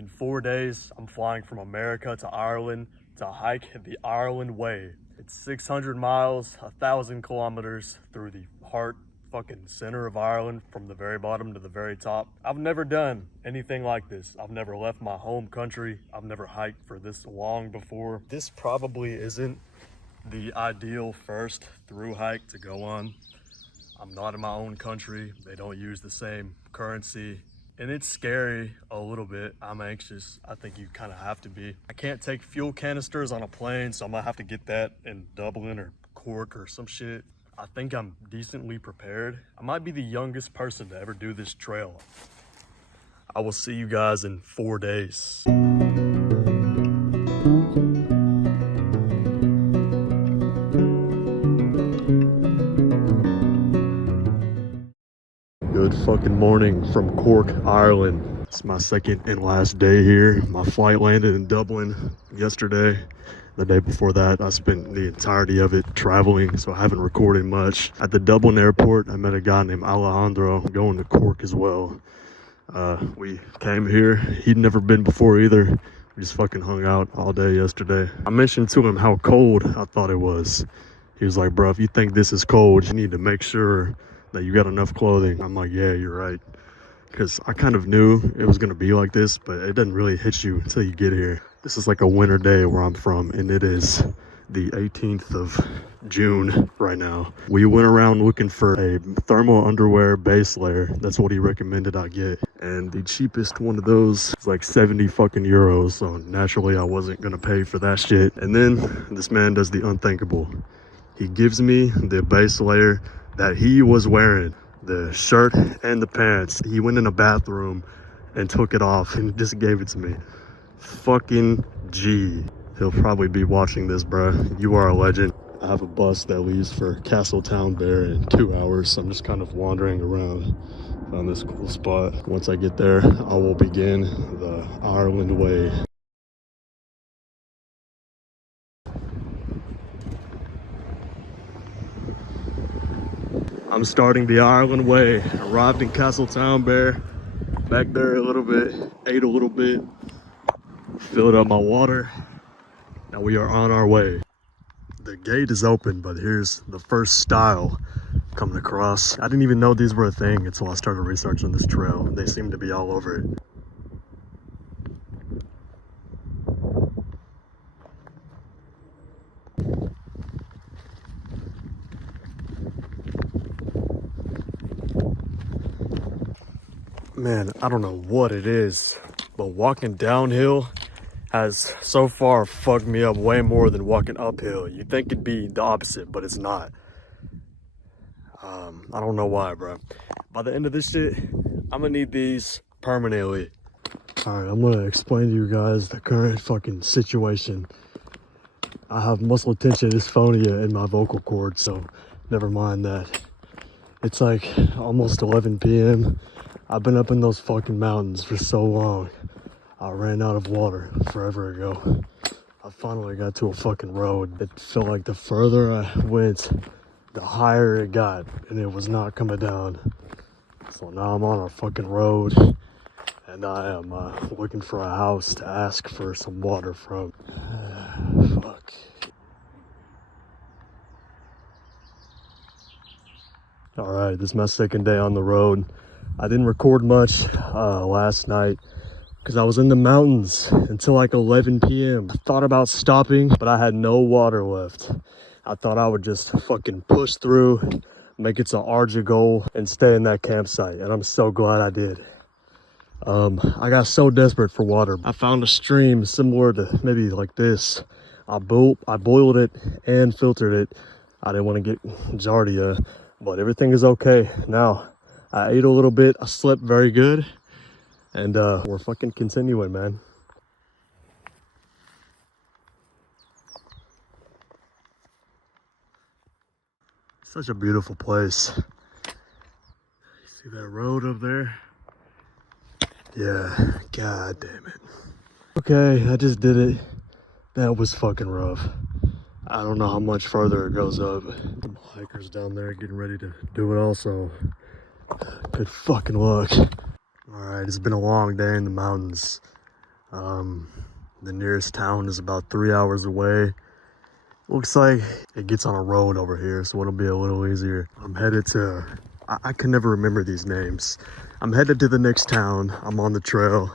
In 4 days, I'm flying from America to Ireland to hike the Ireland Way. It's 600 miles, 1,000 kilometers through the heart fucking center of Ireland from the very bottom to the very top. I've never done anything like this. I've never left my home country. I've never hiked for this long before. This probably isn't the ideal first through hike to go on. I'm not in my own country. They don't use the same currency. And it's scary a little bit. I'm anxious. I think you kind of have to be. I can't take fuel canisters on a plane, so I might have to get that in Dublin or Cork or some shit. I think I'm decently prepared. I might be the youngest person to ever do this trail. I will see you guys in 4 days. Good fucking morning from Cork, Ireland. It's my second and last day here. My flight landed in Dublin yesterday. The day before that, I spent the entirety of it traveling, so I haven't recorded much. At the Dublin airport, I met a guy named Alejandro going to Cork as well. We came here. He'd never been before either. We just fucking hung out all day yesterday. I mentioned to him how cold I thought it was. He was like, bro, if you think this is cold, you need to make sure that you got enough clothing. I'm like, yeah, you're right. Because I kind of knew it was gonna be like this, but it doesn't really hit you until you get here. This is like a winter day where I'm from, and it is the 18th of June right now. We went around looking for a thermal underwear base layer. That's what he recommended I get. And the cheapest one of those is like 70 fucking euros. So naturally I wasn't gonna pay for that shit. And then this man does the unthinkable. He gives me the base layer that he was wearing, the shirt and the pants. He went in a bathroom and took it off and just gave it to me. Fucking G. He'll probably be watching this, bruh. You are a legend. I have a bus that leaves for Castletown there in 2 hours, so I'm just kind of wandering around. Found this cool spot. Once I get there, I will begin the Ireland Way. I'm starting the Ireland Way. Arrived in Castletown Bear. Back there a little bit, ate a little bit, filled up my water. Now we are on our way. The gate is open, but here's the first stile coming across. I didn't even know these were a thing until I started researching this trail. They seem to be all over it. Man, I don't know what it is, but walking downhill has so far fucked me up way more than walking uphill. You'd think it'd be the opposite, but it's not. I don't know why, bro. By the end of this shit, I'm gonna need these permanently. All right, I'm gonna explain to you guys the current fucking situation. I have muscle tension dysphonia in my vocal cords, so never mind that. It's like almost 11 p.m. I've been up in those fucking mountains for so long. I ran out of water forever ago. I finally got to a fucking road. It felt like the further I went, the higher it got, and it was not coming down. So now I'm on a fucking road, and I am looking for a house to ask for some water from. Fuck. Alright, this is my second day on the road. I didn't record much last night because I was in the mountains until like 11 p.m. I thought about stopping, but I had no water left. I thought I would just fucking push through, make it to Arja goal, and stay in that campsite, and I'm so glad I did. I got so desperate for water. I found a stream similar to maybe like this. I boiled it and filtered it. I didn't want to get giardia, but everything is okay now. I ate a little bit, I slept very good, and we're fucking continuing, man. Such a beautiful place. See that road up there? Yeah, god damn it. Okay, I just did it. That was fucking rough. I don't know how much further it goes up. Some hikers down there getting ready to do it also. Good fucking luck. Alright, it's been a long day in the mountains. The nearest town is about 3 hours away. Looks like it gets on a road over here, so it'll be a little easier. I'm headed to, I can never remember these names. I'm headed to the next town. I'm on the trail.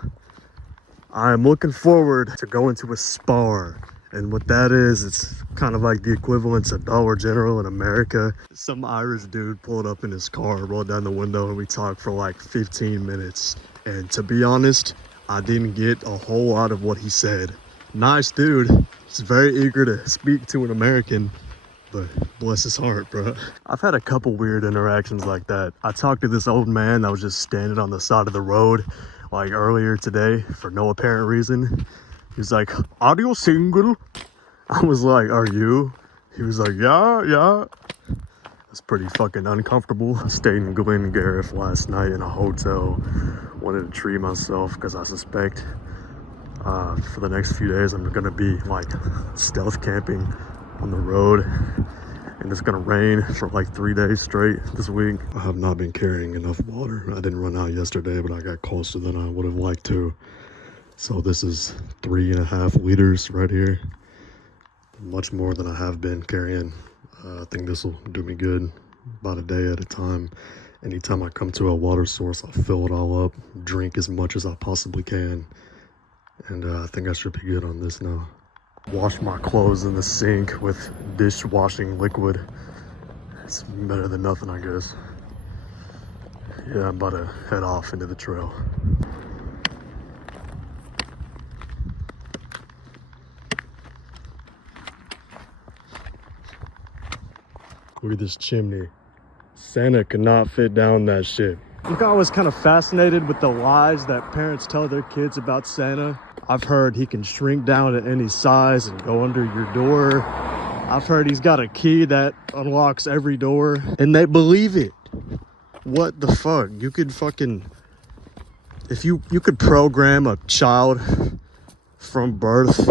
I'm looking forward to going to a spar. And what that is, it's kind of like the equivalent to Dollar General in America. Some Irish dude pulled up in his car, rolled down the window, and we talked for like 15 minutes. And to be honest, I didn't get a whole lot of what he said. Nice dude. He's very eager to speak to an American, but bless his heart, bro. I've had a couple weird interactions like that. I talked to this old man that was just standing on the side of the road like earlier today for no apparent reason. He's like, "Are you single?" I was like, "Are you?" He was like, yeah. It's pretty fucking uncomfortable. I stayed in Glengarriff last night in a hotel. Wanted to treat myself because I suspect for the next few days I'm gonna be like stealth camping on the road, and it's gonna rain for like 3 days straight this week. I have not been carrying enough water. I didn't run out yesterday, but I got closer than I would have liked to. So this is 3.5 liters right here. Much more than I have been carrying. I think this will do me good about a day at a time. Anytime I come to a water source, I'll fill it all up, drink as much as I possibly can. And I think I should be good on this now. Wash my clothes in the sink with dishwashing liquid. It's better than nothing, I guess. Yeah, I'm about to head off into the trail. Look at this chimney. Santa could not fit down that shit. I think I was kind of fascinated with the lies that parents tell their kids about Santa. I've heard he can shrink down to any size and go under your door. I've heard he's got a key that unlocks every door, and they believe it. What the fuck? You could fucking, if you could program a child from birth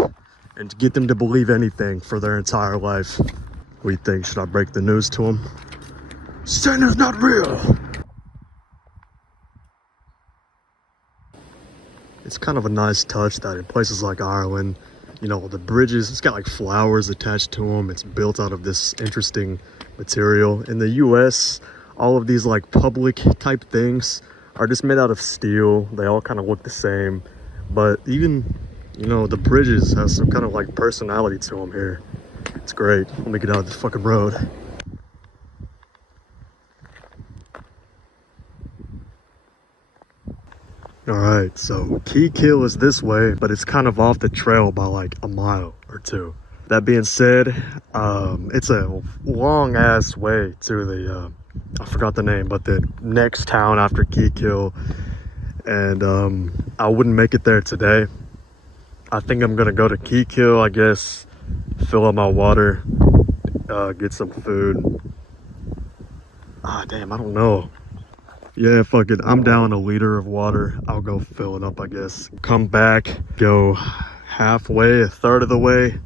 and get them to believe anything for their entire life. What do you think? Should I break the news to them? Santa's not real! It's kind of a nice touch that in places like Ireland, you know, the bridges, it's got like flowers attached to them. It's built out of this interesting material. In the US, all of these like public type things are just made out of steel. They all kind of look the same. But even, you know, the bridges have some kind of like personality to them here. It's great. Let me get out of this fucking road. Alright, so Key Kill is this way, but it's kind of off the trail by like a mile or two. That being said, it's a long ass way to the, I forgot the name, but the next town after Key Kill. And I wouldn't make it there today. I think I'm gonna go to Key Kill, I guess, fill up my water, get some food. Damn, I don't know. Yeah, fuck it. I'm down a liter of water. I'll go fill it up, I guess. Come back, go halfway, a third of the way,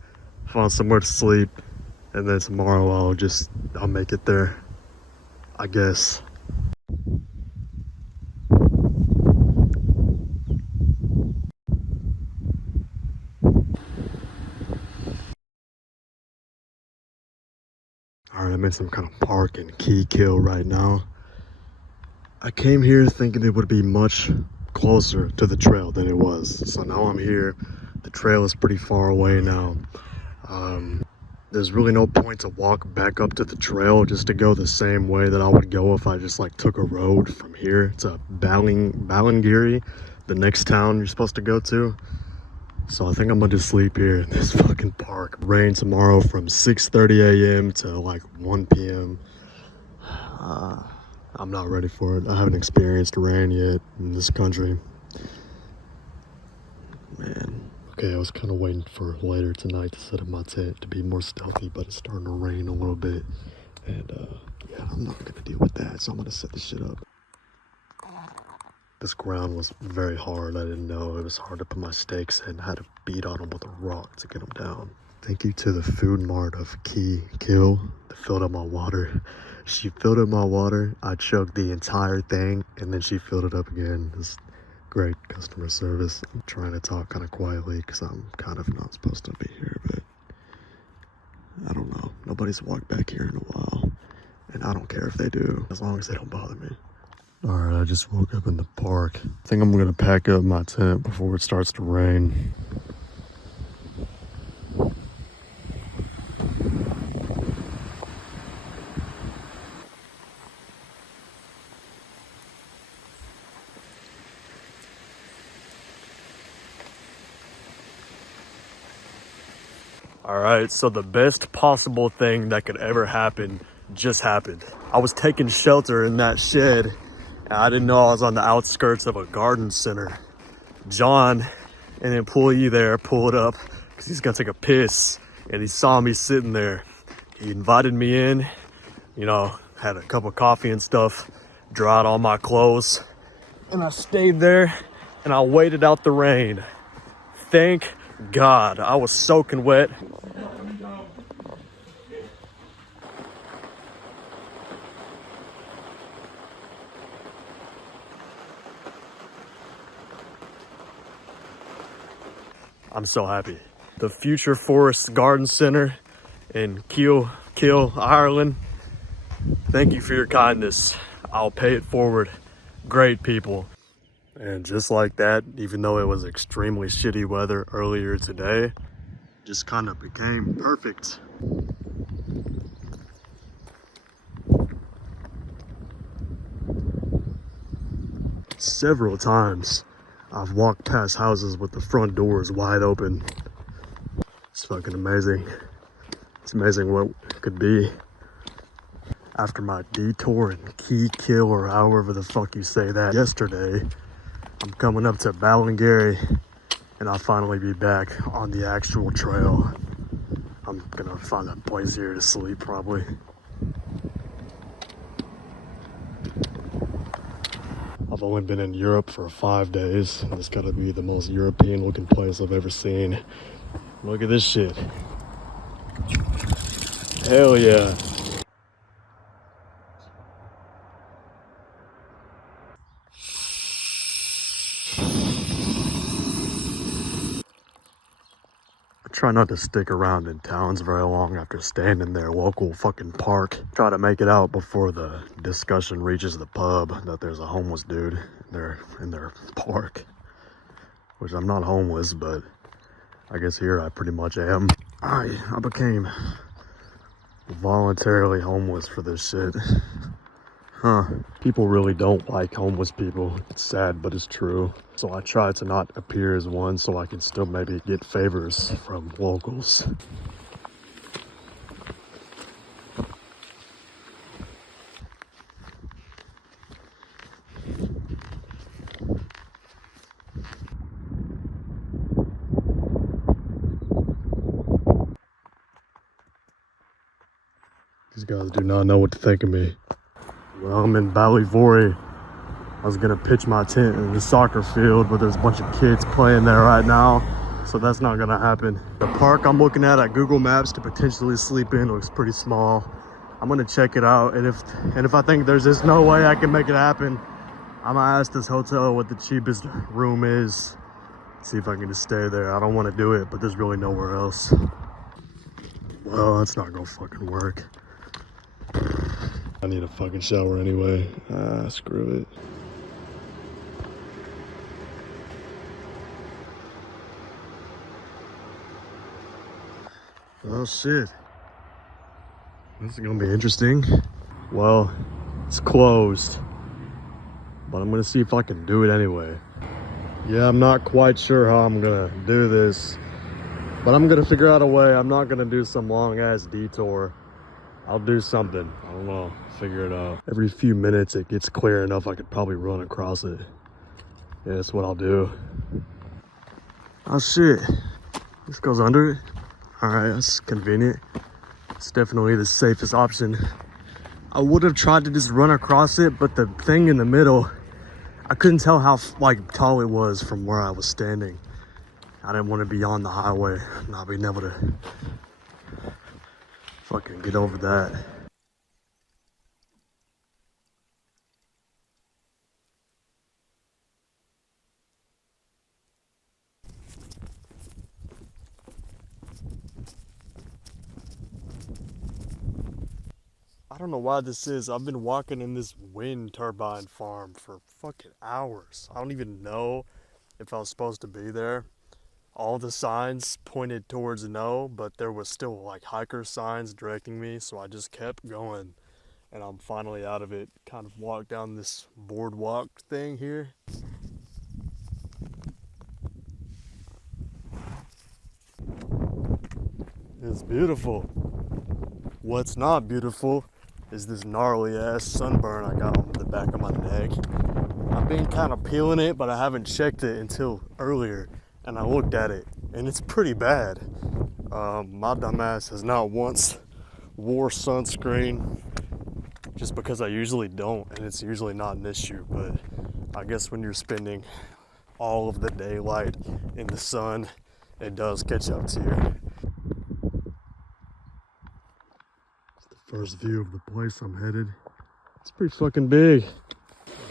find somewhere to sleep, and then tomorrow I'll make it there, I guess. Alright, I'm in some kind of park in Key Kill right now. I came here thinking it would be much closer to the trail than it was. So now I'm here. The trail is pretty far away now. There's really no point to walk back up to the trail just to go the same way that I would go if I just like took a road from here to Ballingeary, the next town you're supposed to go to. So I think I'm gonna just sleep here in this fucking park. Rain tomorrow from 6:30 a.m. to like 1 p.m. I'm not ready for it. I haven't experienced rain yet in this country. Man. Okay, I was kind of waiting for later tonight to set up my tent to be more stealthy, but it's starting to rain a little bit. And yeah, I'm not gonna deal with that, so I'm gonna set this shit up. This ground was very hard. I didn't know. It was hard to put my stakes in. I had to beat on them with a rock to get them down. Thank you to the food mart of Key Kill that filled up my water. She filled up my water. I chugged the entire thing, and then she filled it up again. Great customer service. I'm trying to talk kind of quietly because I'm kind of not supposed to be here, but I don't know. Nobody's walked back here in a while, and I don't care if they do, as long as they don't bother me. All right, I just woke up in the park. I think I'm gonna pack up my tent before it starts to rain. All right, so the best possible thing that could ever happen just happened. I was taking shelter in that shed, and I didn't know I was on the outskirts of a garden center. John, an employee there, pulled up because he's gonna take a piss, and he saw me sitting there. He invited me in, you know, had a cup of coffee and stuff, dried all my clothes, and I stayed there and I waited out the rain. Thank God, I was soaking wet. I'm so happy. The Future Forest Garden Center in Kiel, Ireland. Thank you for your kindness. I'll pay it forward. Great people. And just like that, even though it was extremely shitty weather earlier today, just kind of became perfect. Several times I've walked past houses with the front doors wide open. It's fucking amazing. It's amazing what it could be. After my detour in Kiel, or however the fuck you say that, yesterday, I'm coming up to Ballingeary, and I'll finally be back on the actual trail. I'm gonna find a place here to sleep probably. I've only been in Europe for 5 days. It's gotta be the most European looking place I've ever seen. Look at this shit. Hell yeah. I try not to stick around in towns very long after staying in their local fucking park. Try to make it out before the discussion reaches the pub that there's a homeless dude in their park. Which I'm not homeless, but I guess here I pretty much am. I became voluntarily homeless for this shit. Huh. People really don't like homeless people. It's sad, but it's true. So I try to not appear as one so I can still maybe get favors from locals. These guys do not know what to think of me. Well, I'm in Ballyvory. I was gonna pitch my tent in the soccer field, but there's a bunch of kids playing there right now, so that's not gonna happen. The park I'm looking at Google Maps to potentially sleep in looks pretty small. I'm gonna check it out, and if I think there's just no way I can make it happen, I'm gonna ask this hotel what the cheapest room is. See if I can just stay there. I don't want to do it, but there's really nowhere else. Well, that's not gonna fucking work. I need a fucking shower anyway. Screw it. Oh shit. This is gonna be interesting. Well, it's closed, but I'm gonna see if I can do it anyway. Yeah, I'm not quite sure how I'm gonna do this, but I'm gonna figure out a way. I'm not gonna do some long ass detour. I'll do something. I don't know. Figure it out. Every few minutes it gets clear enough I could probably run across it. Yeah, that's what I'll do. Oh shit. This goes under it. Alright, that's convenient. It's definitely the safest option. I would have tried to just run across it, but the thing in the middle, I couldn't tell how tall it was from where I was standing. I didn't want to be on the highway, not being able to fucking get over that. don't know why this is. I've been walking in this wind turbine farm for fucking hours. I don't even know if I was supposed to be there. All the signs pointed towards no, but there was still like hiker signs directing me, so I just kept going. And I'm finally out of it. Kind of walked down this boardwalk thing here. It's beautiful. What's not beautiful is this gnarly ass sunburn I got on the back of my neck. I've been kind of peeling it, but I haven't checked it until earlier, and I looked at it, and it's pretty bad. My dumbass has not once wore sunscreen, just because I usually don't, and it's usually not an issue, but I guess when you're spending all of the daylight in the sun, it does catch up to you. First view of the place I'm headed. It's pretty fucking big.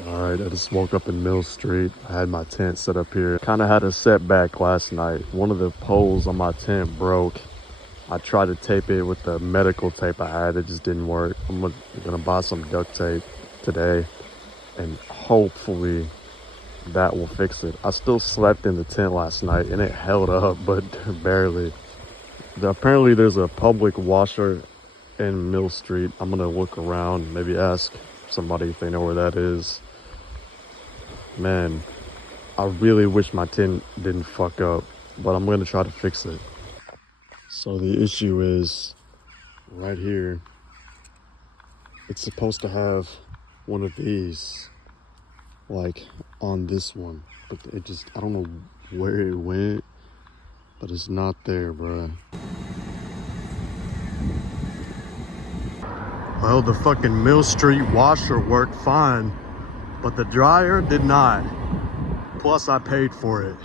Alright, I just woke up in Mill Street. I had my tent set up here. Kind of had a setback last night. One of the poles on my tent broke. I tried to tape it with the medical tape I had. It just didn't work. I'm gonna buy some duct tape today, and hopefully that will fix it. I still slept in the tent last night and it held up, but barely. Apparently there's a public washer in Mill Street. I'm gonna look around, maybe ask somebody if they know where that is. Man, I really wish my tent didn't fuck up, but I'm gonna try to fix it. So the issue is right here. It's supposed to have one of these, like on this one, but it just, I don't know where it went, but it's not there, bruh. Well, the fucking Mill Street washer worked fine, but the dryer did not. Plus, I paid for it.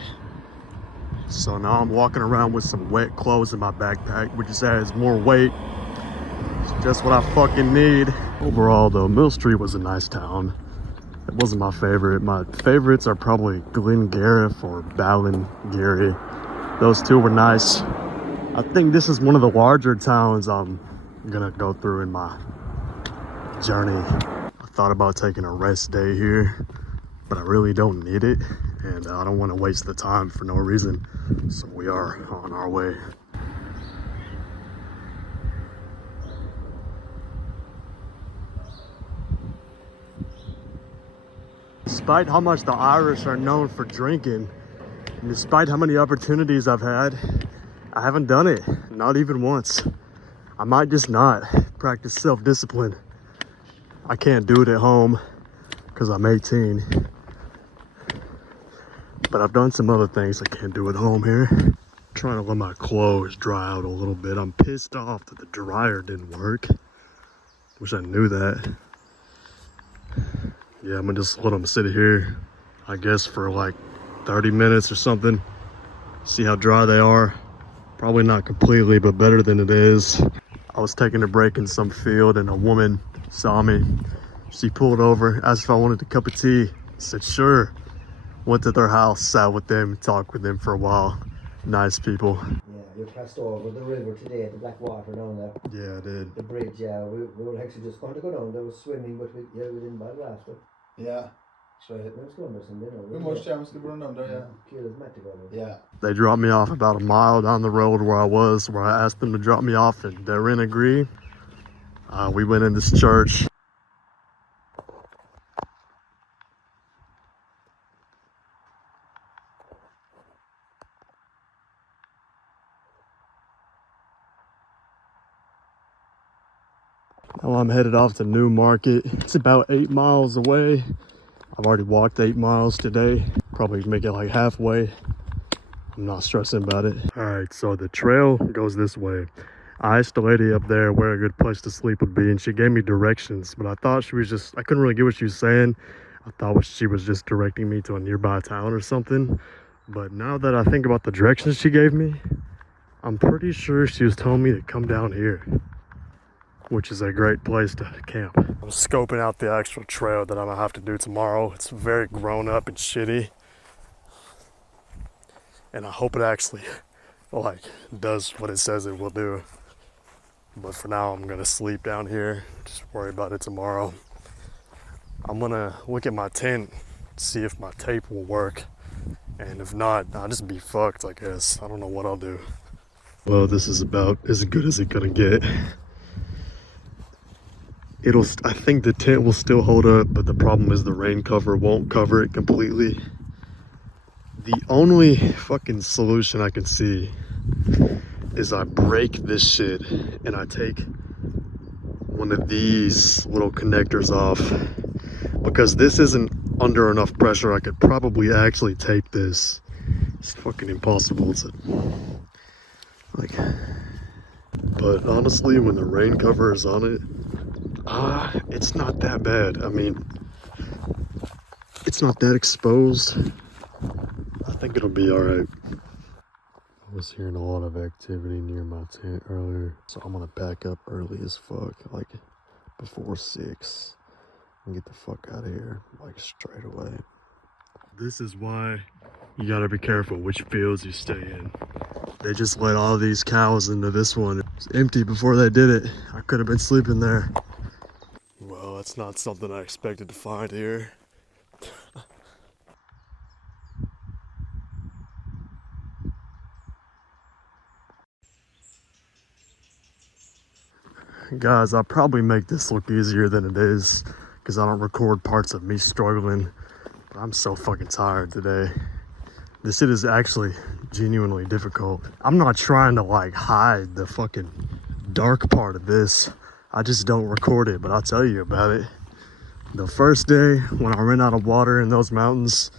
So now I'm walking around with some wet clothes in my backpack, which just adds more weight. It's just what I fucking need. Overall, though, Mill Street was a nice town. It wasn't my favorite. My favorites are probably Glengarriff or Ballingarry. Those two were nice. I think this is one of the larger towns I'm gonna go through in my journey. I thought about taking a rest day here, but I really don't need it, and I don't want to waste the time for no reason. So we are on our way. Despite how much the Irish are known for drinking, and despite how many opportunities I've had, I haven't done it, not even once. I might just not practice self-discipline. I can't do it at home because I'm 18. But I've done some other things I can't do at home here. I'm trying to let my clothes dry out a little bit. I'm pissed off that the dryer didn't work. Wish I knew that. Yeah, I'm gonna just let them sit here, I guess, for like 30 minutes or something. See how dry they are. Probably not completely, but better than it is. I was taking a break in some field and a woman saw me. She pulled over, asked if I wanted a cup of tea. I said, sure. Went to their house, sat with them, talked with them for a while. Nice people. Yeah, you crossed over the river today at the Black Water down there. Yeah, I did. The bridge, yeah. We were actually just going to go down there, was swimming, but we didn't bother after. Yeah, so Let's go under some dinner. we must chance to run under, yeah. Kiera's met to go there. Yeah. They dropped me off about a mile down the road where I asked them to drop me off, and they didn't agree. We went in this church. Now I'm headed off to New Market. It's about 8 miles away. I've already walked 8 miles today. Probably make it like halfway. I'm not stressing about it. All right, so the trail goes this way. I asked the lady up there where a good place to sleep would be, and she gave me directions, but I thought she was just, I couldn't really get what she was saying. I thought she was just directing me to a nearby town or something. But now that I think about the directions she gave me, I'm pretty sure she was telling me to come down here, which is a great place to camp. I'm scoping out the actual trail that I'm gonna have to do tomorrow. It's very grown up and shitty. And I hope it actually like does what it says it will do. But for now, I'm gonna sleep down here. Just worry about it tomorrow. I'm gonna look at my tent, see if my tape will work. And if not, I'll just be fucked, I guess. I don't know what I'll do. Well, this is about as good as it's gonna get. I think the tent will still hold up, but the problem is the rain cover won't cover it completely. The only fucking solution I can see is I break this shit and I take one of these little connectors off, because this isn't under enough pressure. I could probably actually tape this. It's fucking impossible to, like, but honestly, when the rain cover is on it, it's not that bad. I mean, it's not that exposed. I think it'll be alright. I was hearing a lot of activity near my tent earlier, so I'm gonna pack up early as fuck, like before 6, and get the fuck out of here, like straight away. This is why you gotta be careful which fields you stay in. They just let all these cows into this one. It was empty before they did it. I could have been sleeping there. Well, that's not something I expected to find here. Guys, I'll probably make this look easier than it is because I don't record parts of me struggling. But I'm so fucking tired today. This shit is actually genuinely difficult. I'm not trying to like hide the fucking dark part of this. I just don't record it, but I'll tell you about it. The first day when I ran out of water in those mountains,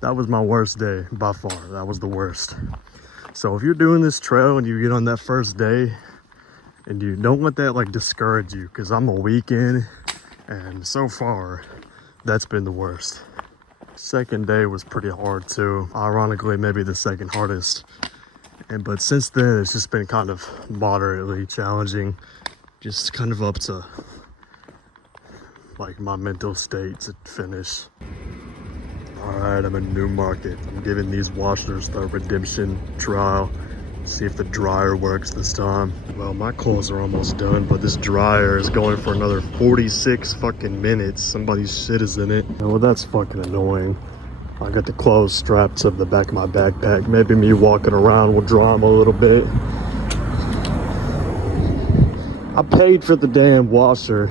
that was my worst day by far. That was the worst. So if you're doing this trail and you get on that first day, and you don't let that like discourage you, because I'm a week in and so far that's been the worst. Second day was pretty hard too. Ironically, maybe the second hardest. But since then it's just been kind of moderately challenging. Just kind of up to like my mental state to finish. Alright, I'm in Newmarket. I'm giving these washers the redemption trial. See if the dryer works this time. Well, my clothes are almost done, but this dryer is going for another 46 fucking minutes. Somebody's shit is in it. Well, that's fucking annoying. I got the clothes strapped to the back of my backpack. Maybe me walking around will dry them a little bit. I paid for the damn washer,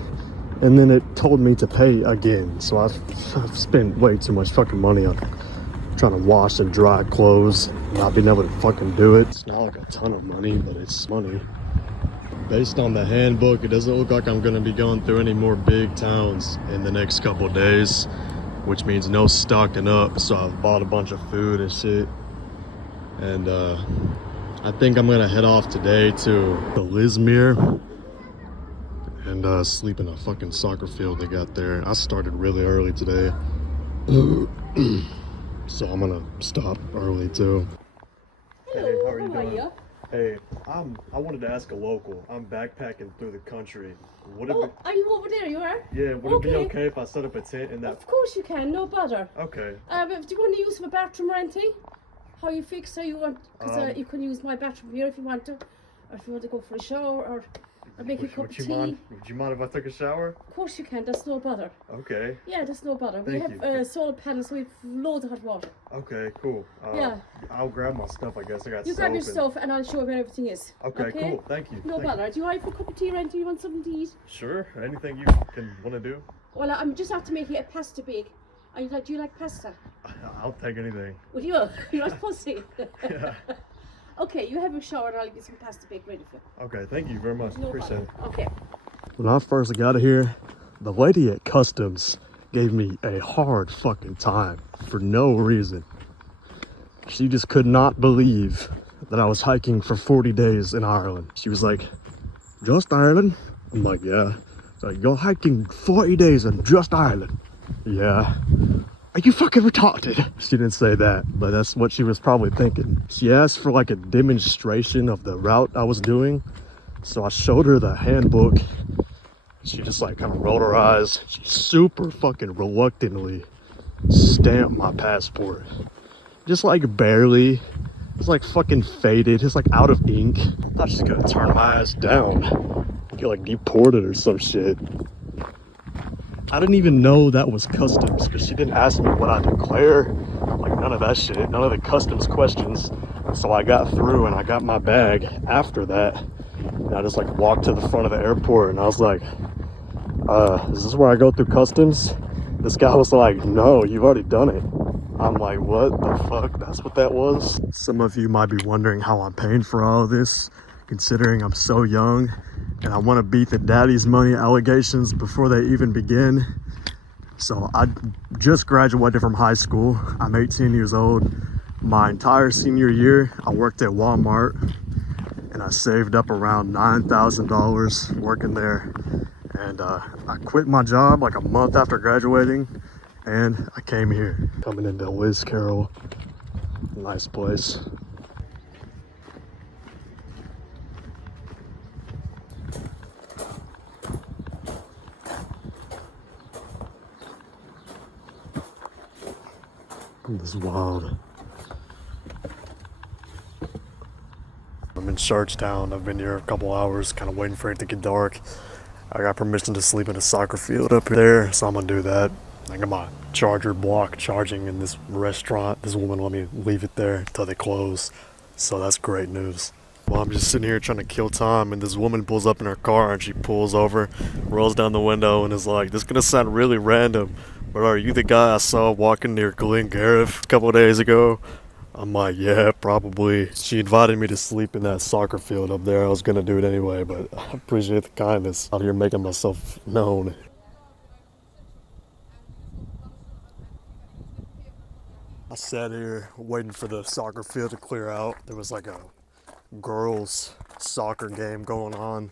and then it told me to pay again. So I've spent way too much fucking money on trying to wash and dry clothes, not being able to fucking do it. It's not like a ton of money, but it's money. Based on the handbook, it doesn't look like I'm gonna be going through any more big towns in the next couple of days, which means no stocking up. So I've bought a bunch of food and shit. And I think I'm gonna head off today to Lismere and sleep in a fucking soccer field they got there. I started really early today. So I'm gonna stop early too. Hello, Hey, how are you how are doing? you? Hey, I wanted to ask a local. I'm backpacking through the country. Would it Oh, are you over there? You are? yeah, would it be okay. okay if I set up a tent in that? Of course you can, no bother. Okay. But do you want to use my bathroom or anything? How you fix, how you want? Because you can use my bathroom here if you want to, or if you want to go for a shower or make a cup of tea. Would you mind if I took a shower? Of course you can. That's no bother. Okay. Yeah, that's no bother. We Thank have solar panels. We have loads of hot water. Okay, cool. Yeah. I'll grab my stuff, I guess. I got You soap grab your and- stuff and I'll show you where everything is. Okay, cool. Thank you. No Thank bother. Do you want a cup of tea or anything? You want something to eat? you. Sure. Anything you can want to do? Well, I'm just after making a pasta bake. Do you like pasta? I'll take anything. Would you? You're not fussy. Yeah. Okay, you have your shower and I'll get some pasta bake ready for you. Okay, thank you very much. No Appreciate it. problem. Okay. When I first got here, the lady at customs gave me a hard fucking time for no reason. She just could not believe that I was hiking for 40 days in Ireland. She was like, "Just Ireland?" I'm like, "Yeah." She's like, "You're hiking 40 days in just Ireland?" "Yeah." "Are you fucking retarded?" She didn't say that, but that's what she was probably thinking. She asked for like a demonstration of the route I was doing. So I showed her the handbook. She just like kind of rolled her eyes. She super fucking reluctantly stamped my passport. Just like barely. It's like fucking faded. It's like out of ink. I thought she was gonna turn my ass down. get like deported or some shit. I didn't even know that was customs because she didn't ask me what I declare. Like none of that shit, none of the customs questions. So I got through and I got my bag after that. And I just like walked to the front of the airport and I was like, is this where I go through customs? This guy was like, no, you've already done it. I'm like, what the fuck? That's what that was? Some of you might be wondering how I'm paying for all of this, considering I'm so young and I want to beat the daddy's money allegations before they even begin. So I just graduated from high school. I'm 18 years old. My entire senior year, I worked at Walmart and I saved up around $9,000 working there. And I quit my job like a month after graduating and I came here. Coming into Liz Carroll, nice place. This is wild. I'm in Churchtown. I've been here a couple hours, kind of waiting for it to get dark. I got permission to sleep in a soccer field up there, so I'm gonna do that. I got my charger block charging in this restaurant. This woman let me leave it there until they close, so that's great news. Well, I'm just sitting here trying to kill time, and this woman pulls up in her car, and she pulls over, rolls down the window, and is like, this is gonna sound really random, but are you the guy I saw walking near Glengarriff a couple of days ago? I'm like, yeah, probably. She invited me to sleep in that soccer field up there. I was gonna do it anyway, but I appreciate the kindness. Out here making myself known. I sat here waiting for the soccer field to clear out. There was like a girls' soccer game going on,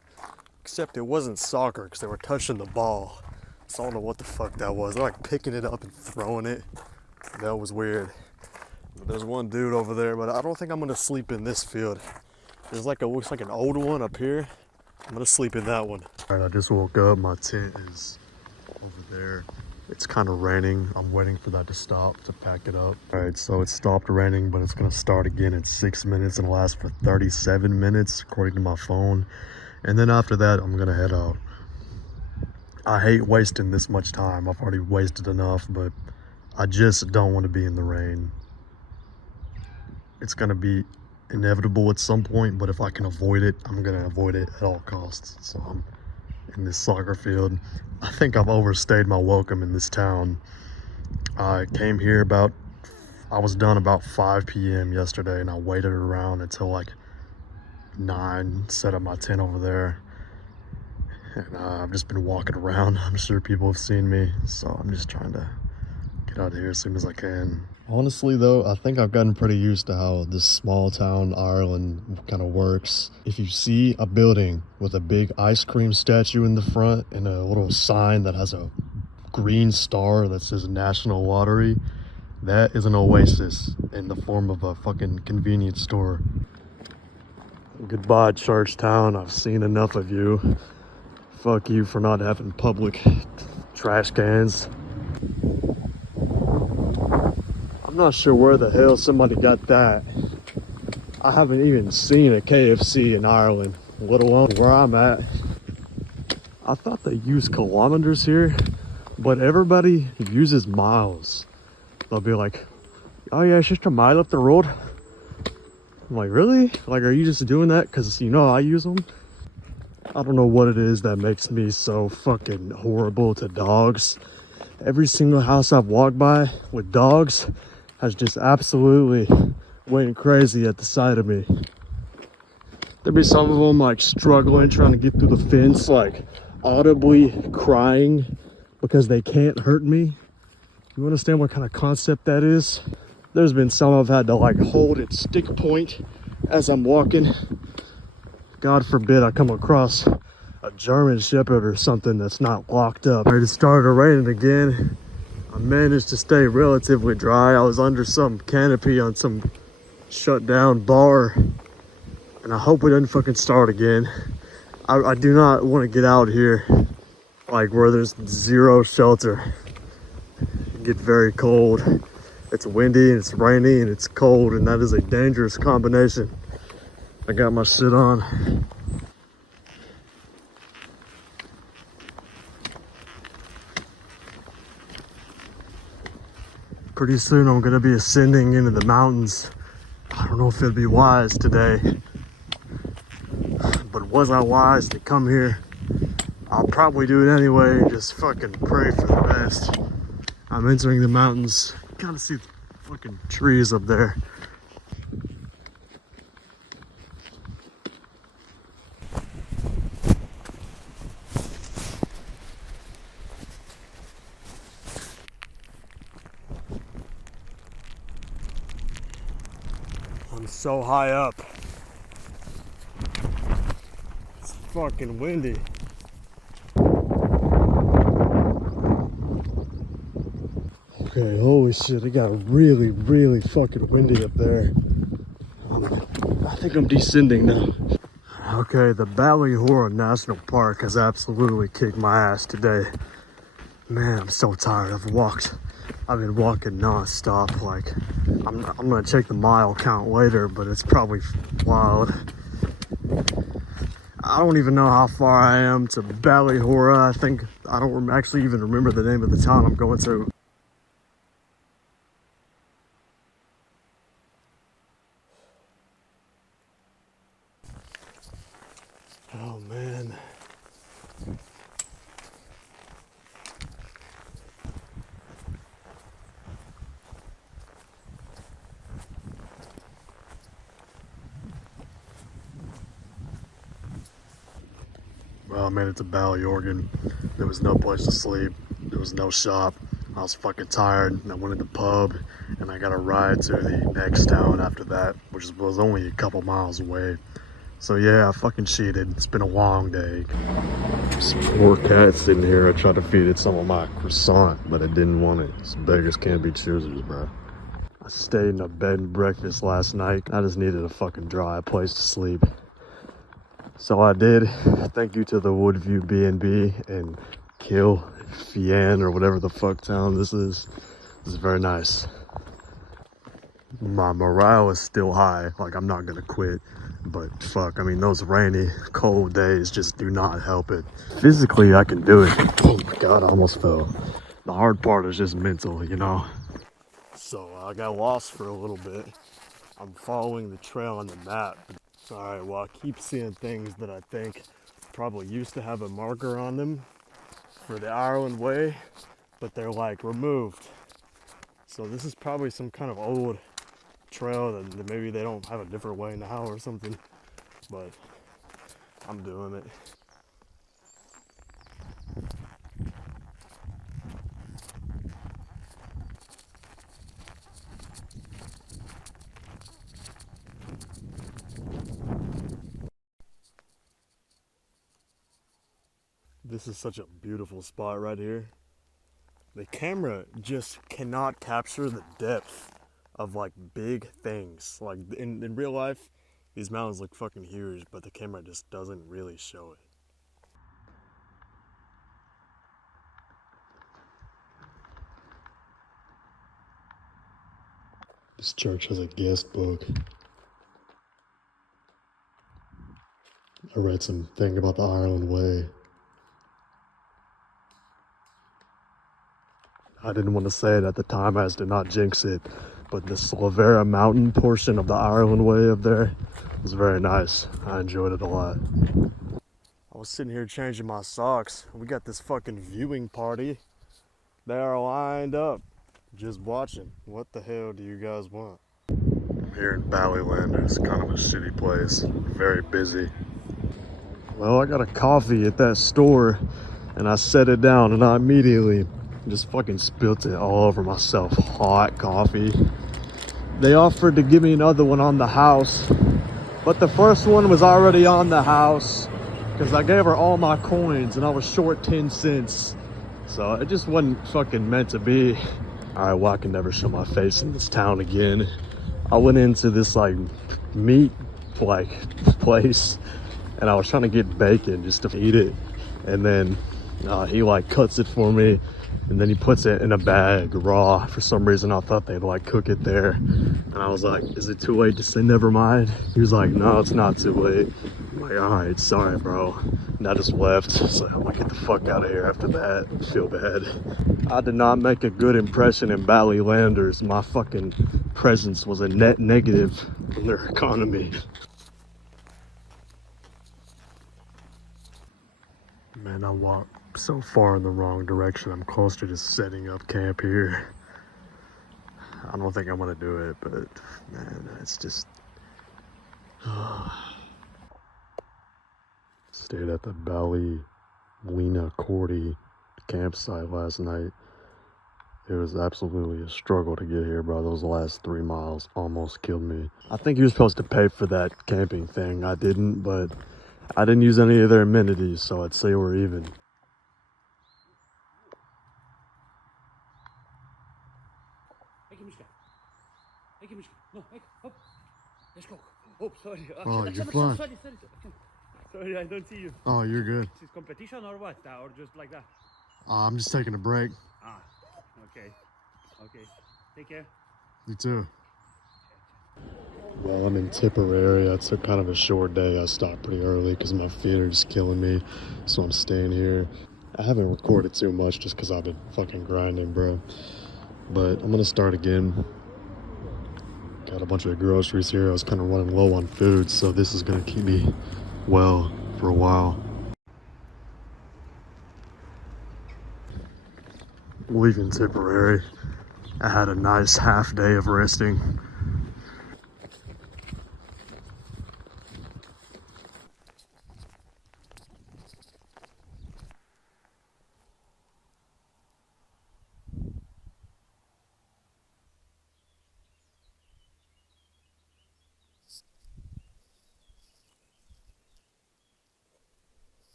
except it wasn't soccer because they were touching the ball. So I don't know what the fuck that was. They're like picking it up and throwing it. That was weird. There's one dude over there, but I don't think I'm gonna sleep in this field. There's like looks like an old one up here. I'm gonna sleep in that one. All right, I just woke up. My tent is over there. It's kind of raining. I'm waiting for that to stop to pack it up. All right, so it stopped raining, but it's gonna start again in 6 minutes and last for 37 minutes, according to my phone. And then after that, I'm gonna head out. I hate wasting this much time. I've already wasted enough, but I just don't want to be in the rain. It's gonna be inevitable at some point, but if I can avoid it, I'm gonna avoid it at all costs. So I'm in this soccer field. I think I've overstayed my welcome in this town. I came here I was done about 5 p.m. yesterday, and I waited around until like 9, set up my tent over there. And I've just been walking around. I'm sure people have seen me, so I'm just trying to get out of here as soon as I can. Honestly though, I think I've gotten pretty used to how this small town Ireland kind of works. If you see a building with a big ice cream statue in the front and a little sign that has a green star that says National Lottery, that is an oasis in the form of a fucking convenience store. Goodbye, Churchtown. I've seen enough of you. Fuck you for not having public trash cans. I'm not sure where the hell somebody got that. I haven't even seen a KFC in Ireland, let alone where I'm at. I thought they used kilometers here, but everybody uses miles. They'll be like, oh yeah, it's just a mile up the road. I'm like, really? Like, are you just doing that because you know I use them? I don't know what it is that makes me so fucking horrible to dogs. Every single house I've walked by with dogs has just absolutely went crazy at the sight of me. There'd be some of them like struggling, trying to get through the fence, like audibly crying because they can't hurt me. You understand what kind of concept that is? There's been some I've had to like hold at stick point as I'm walking. God forbid I come across a German Shepherd or something that's not locked up. It started raining again. I managed to stay relatively dry. I was under some canopy on some shut down bar, and I hope it doesn't fucking start again. I do not want to get out here like where there's zero shelter. It gets very cold. It's windy and it's rainy and it's cold, and that is a dangerous combination. I got my shit on. Pretty soon I'm gonna be ascending into the mountains. I don't know if it'd be wise today, but was I wise to come here? I'll probably do it anyway. Just fucking pray for the best. I'm entering the mountains. Gotta see the fucking trees up there. I'm so high up. It's fucking windy. Okay, holy shit, it got really, really fucking windy up there. I think I'm descending now. Okay, the Ballyhora National Park has absolutely kicked my ass today. Man, I'm so tired. I've been walking non-stop. Like, I'm gonna check the mile count later, but it's probably wild. I don't even know how far I am to Ballyhora. I don't actually even remember the name of the town I'm going to. Oh man. Well, I made it to Ballyorgan. There was no place to sleep. There was no shop. I was fucking tired, and I went to the pub, and I got a ride to the next town after that, which was only a couple miles away. So yeah, I fucking cheated. It's been a long day. This poor cat sitting here. I tried to feed it some of my croissant, but it didn't want it. It's beggars can't be choosers, bro. I stayed in a bed and breakfast last night. I just needed a fucking dry place to sleep. So I did. Thank you to the Woodview B&B and Kill Fian or whatever the fuck town this is. This is very nice. My morale is still high. Like, I'm not gonna quit. But fuck, I mean, those rainy, cold days just do not help it. Physically, I can do it. Oh my god, I almost fell. The hard part is just mental, you know? So I got lost for a little bit. I'm following the trail on the map. Alright, well, I keep seeing things that I think probably used to have a marker on them for the Ireland Way, but they're like removed. So this is probably some kind of old trail that maybe they don't have a different way now or something, but I'm doing it. This is such a beautiful spot right here. The camera just cannot capture the depth of like big things. Like in real life, these mountains look fucking huge, but the camera just doesn't really show it. This church has a guest book. I read some thing about the Ireland Way. I didn't want to say it at the time as to not jinx it, but the Slavera mountain portion of the Ireland Way up there was very nice. I enjoyed it a lot. I was sitting here changing my socks. We got this fucking viewing party. They are lined up, just watching. What the hell do you guys want? I'm here in Ballyland. It's kind of a shitty place. Very busy. Well, I got a coffee at that store, and I set it down, and I immediately just fucking spilt it all over myself. Hot coffee. They offered to give me another one on the house, but the first one was already on the house because I gave her all my coins and I was short 10 cents. So it just wasn't fucking meant to be. Alright, well, I can never show my face in this town again. I went into this like meat place and I was trying to get bacon just to eat it. And then He like cuts it for me, and then he puts it in a bag raw. For some reason, I thought they'd like cook it there, and I was like, "Is it too late to say never mind?" He was like, "No, it's not too late." I'm like, "All right, sorry, bro." And I just left. So I'm like, "Get the fuck out of here." After that, I feel bad. I did not make a good impression in Ballylanders. My fucking presence was a net negative in their economy. Man, I walked so far in the wrong direction. I'm close to just setting up camp here. I don't think I'm gonna do it, but man, it's just stayed at the Ballylena Cordy campsite last night. It was absolutely a struggle to get here, bro. Those last 3 miles almost killed me. I think you were supposed to pay for that camping thing. I didn't, but I didn't use any of their amenities, so I'd say we're even. No, hop. Let's go. Oh, sorry. Oh, you're fine. Sorry, I don't see you. Oh, you're good. Is this competition or what? Or just like that? I'm just taking a break. Ah, okay. Okay. Take care. You too. Well, I'm in Tipperary. It's a kind of a short day. I stopped pretty early because my feet are just killing me, so I'm staying here. I haven't recorded too much just because I've been fucking grinding, bro. But I'm gonna start again. Got a bunch of groceries here. I was kind of running low on food, so this is gonna keep me well for a while. Leaving Tipperary, I had a nice half day of resting.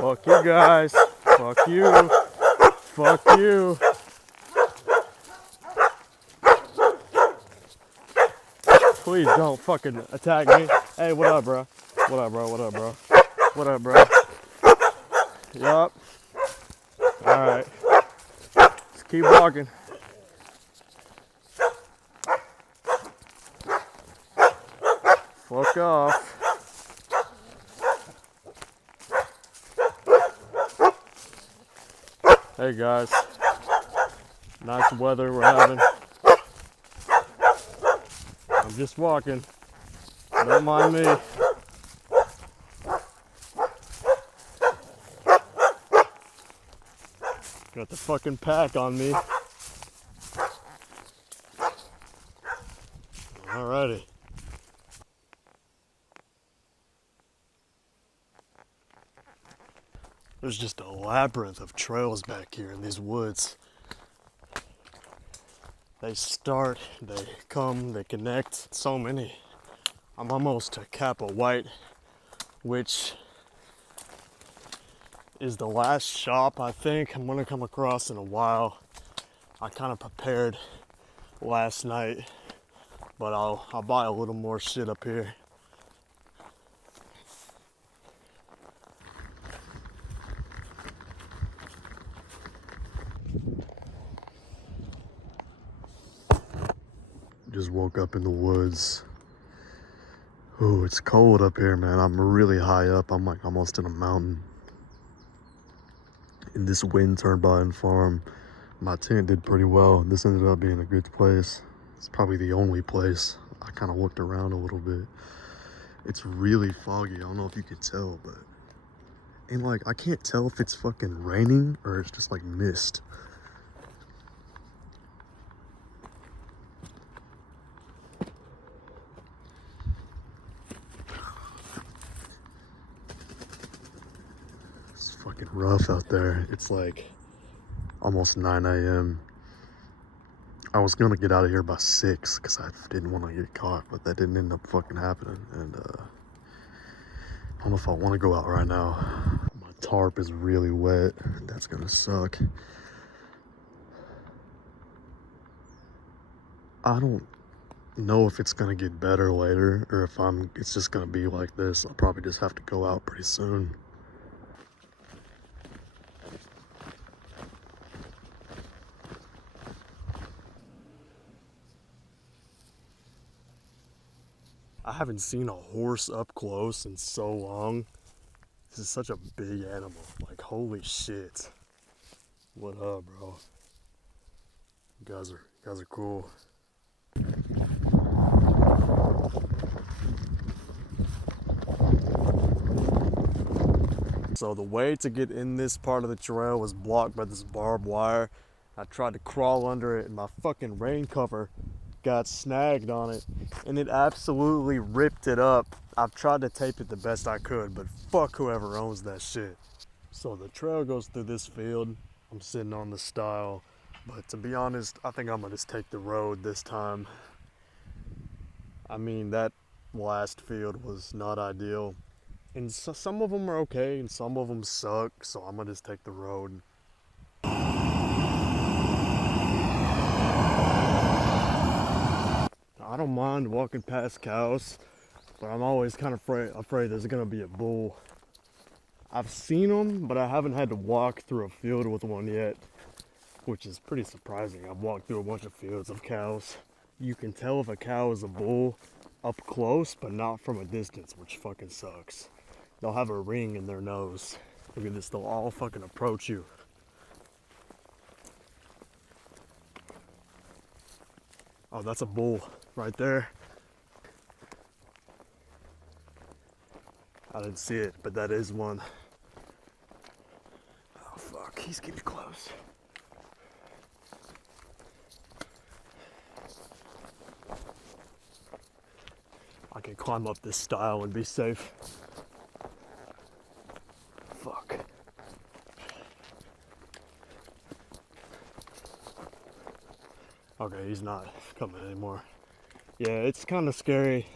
Fuck you guys. Fuck you. Fuck you. Please don't fucking attack me. Hey, what up, bro? What up, bro? What up, bro? What up, bro? Yup. Alright. Let's keep walking. Fuck off. Hey guys, nice weather we're having. I'm just walking, don't mind me. Got the fucking pack on me. Alrighty. There's just a labyrinth of trails back here in these woods. They start, they come, they connect. So many. I'm almost to Kappa White, which is the last shop I think I'm gonna come across in a while. I kind of prepared last night, but I'll buy a little more shit up here. Just woke up in the woods. Ooh, it's cold up here, man. I'm really high up. I'm like almost in a mountain. In this wind turbine farm, my tent did pretty well. This ended up being a good place. It's probably the only place. I kind of looked around a little bit. It's really foggy. I don't know if you can tell, but and like I can't tell if it's fucking raining or it's just like mist. Fucking rough out there. It's like almost 9 a.m. I was gonna get out of here by 6 because I didn't want to get caught, but that didn't end up fucking happening. And I don't know if I want to go out right now. My tarp is really wet. That's gonna suck. I don't know if it's gonna get better later or if it's just gonna be like this. I'll probably just have to go out pretty soon. I haven't seen a horse up close in so long. This is such a big animal. Like, holy shit. What up, bro? You guys are cool. So the way to get in this part of the trail was blocked by this barbed wire. I tried to crawl under it and my fucking rain cover got snagged on it and it absolutely ripped it up. I've tried to tape it the best I could, but fuck whoever owns that shit. So the trail goes through this field. I'm sitting on the stile, but to be honest, I think I'm gonna just take the road this time. I mean, that last field was not ideal. And so some of them are okay and some of them suck, so I'm gonna just take the road. I don't mind walking past cows, but I'm always kind of afraid there's gonna be a bull. I've seen them, but I haven't had to walk through a field with one yet, which is pretty surprising. I've walked through a bunch of fields of cows. You can tell if a cow is a bull up close, but not from a distance, which fucking sucks. They'll have a ring in their nose. Look at this, they'll all fucking approach you. Oh, that's a bull right there. I didn't see it, but that is one. Oh fuck, he's getting close. I can climb up this stile and be safe. Fuck. Okay, he's not coming anymore. Yeah, it's kind of scary.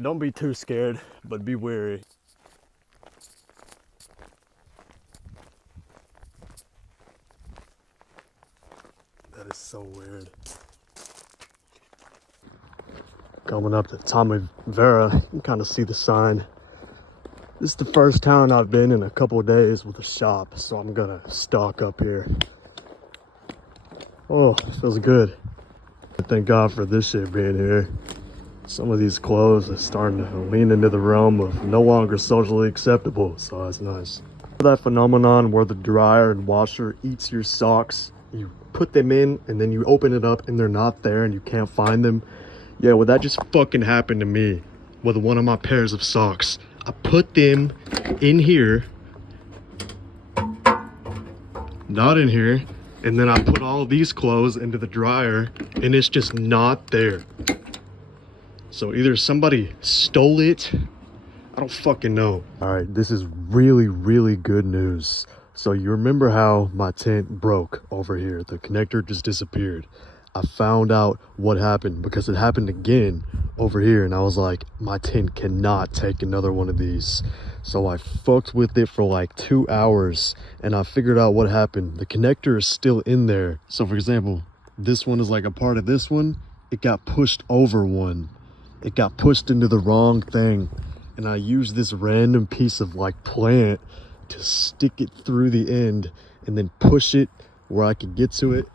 Don't be too scared, but be wary. That is so weird. Coming up to Tommy Vera, you can kind of see the sign. This is the first town I've been in a couple of days with a shop, so I'm gonna stock up here. Oh, feels good. Thank God for this shit being here. Some of these clothes are starting to lean into the realm of no longer socially acceptable, so that's nice. That phenomenon where the dryer and washer eats your socks, you put them in and then you open it up and they're not there and you can't find them. Yeah, well that just fucking happened to me with one of my pairs of socks. I put them in here, not in here, and then I put all these clothes into the dryer and it's just not there. So either somebody stole it, I don't fucking know. All right, this is really, really good news. So you remember how my tent broke over here? The connector just disappeared. I found out what happened because it happened again over here and I was like, my tent cannot take another one of these. So I fucked with it for like 2 hours and I figured out what happened. The connector is still in there. So for example, this one is like a part of this one. It got pushed over one. It got pushed into the wrong thing. And I used this random piece of like plant to stick it through the end and then push it where I could get to it.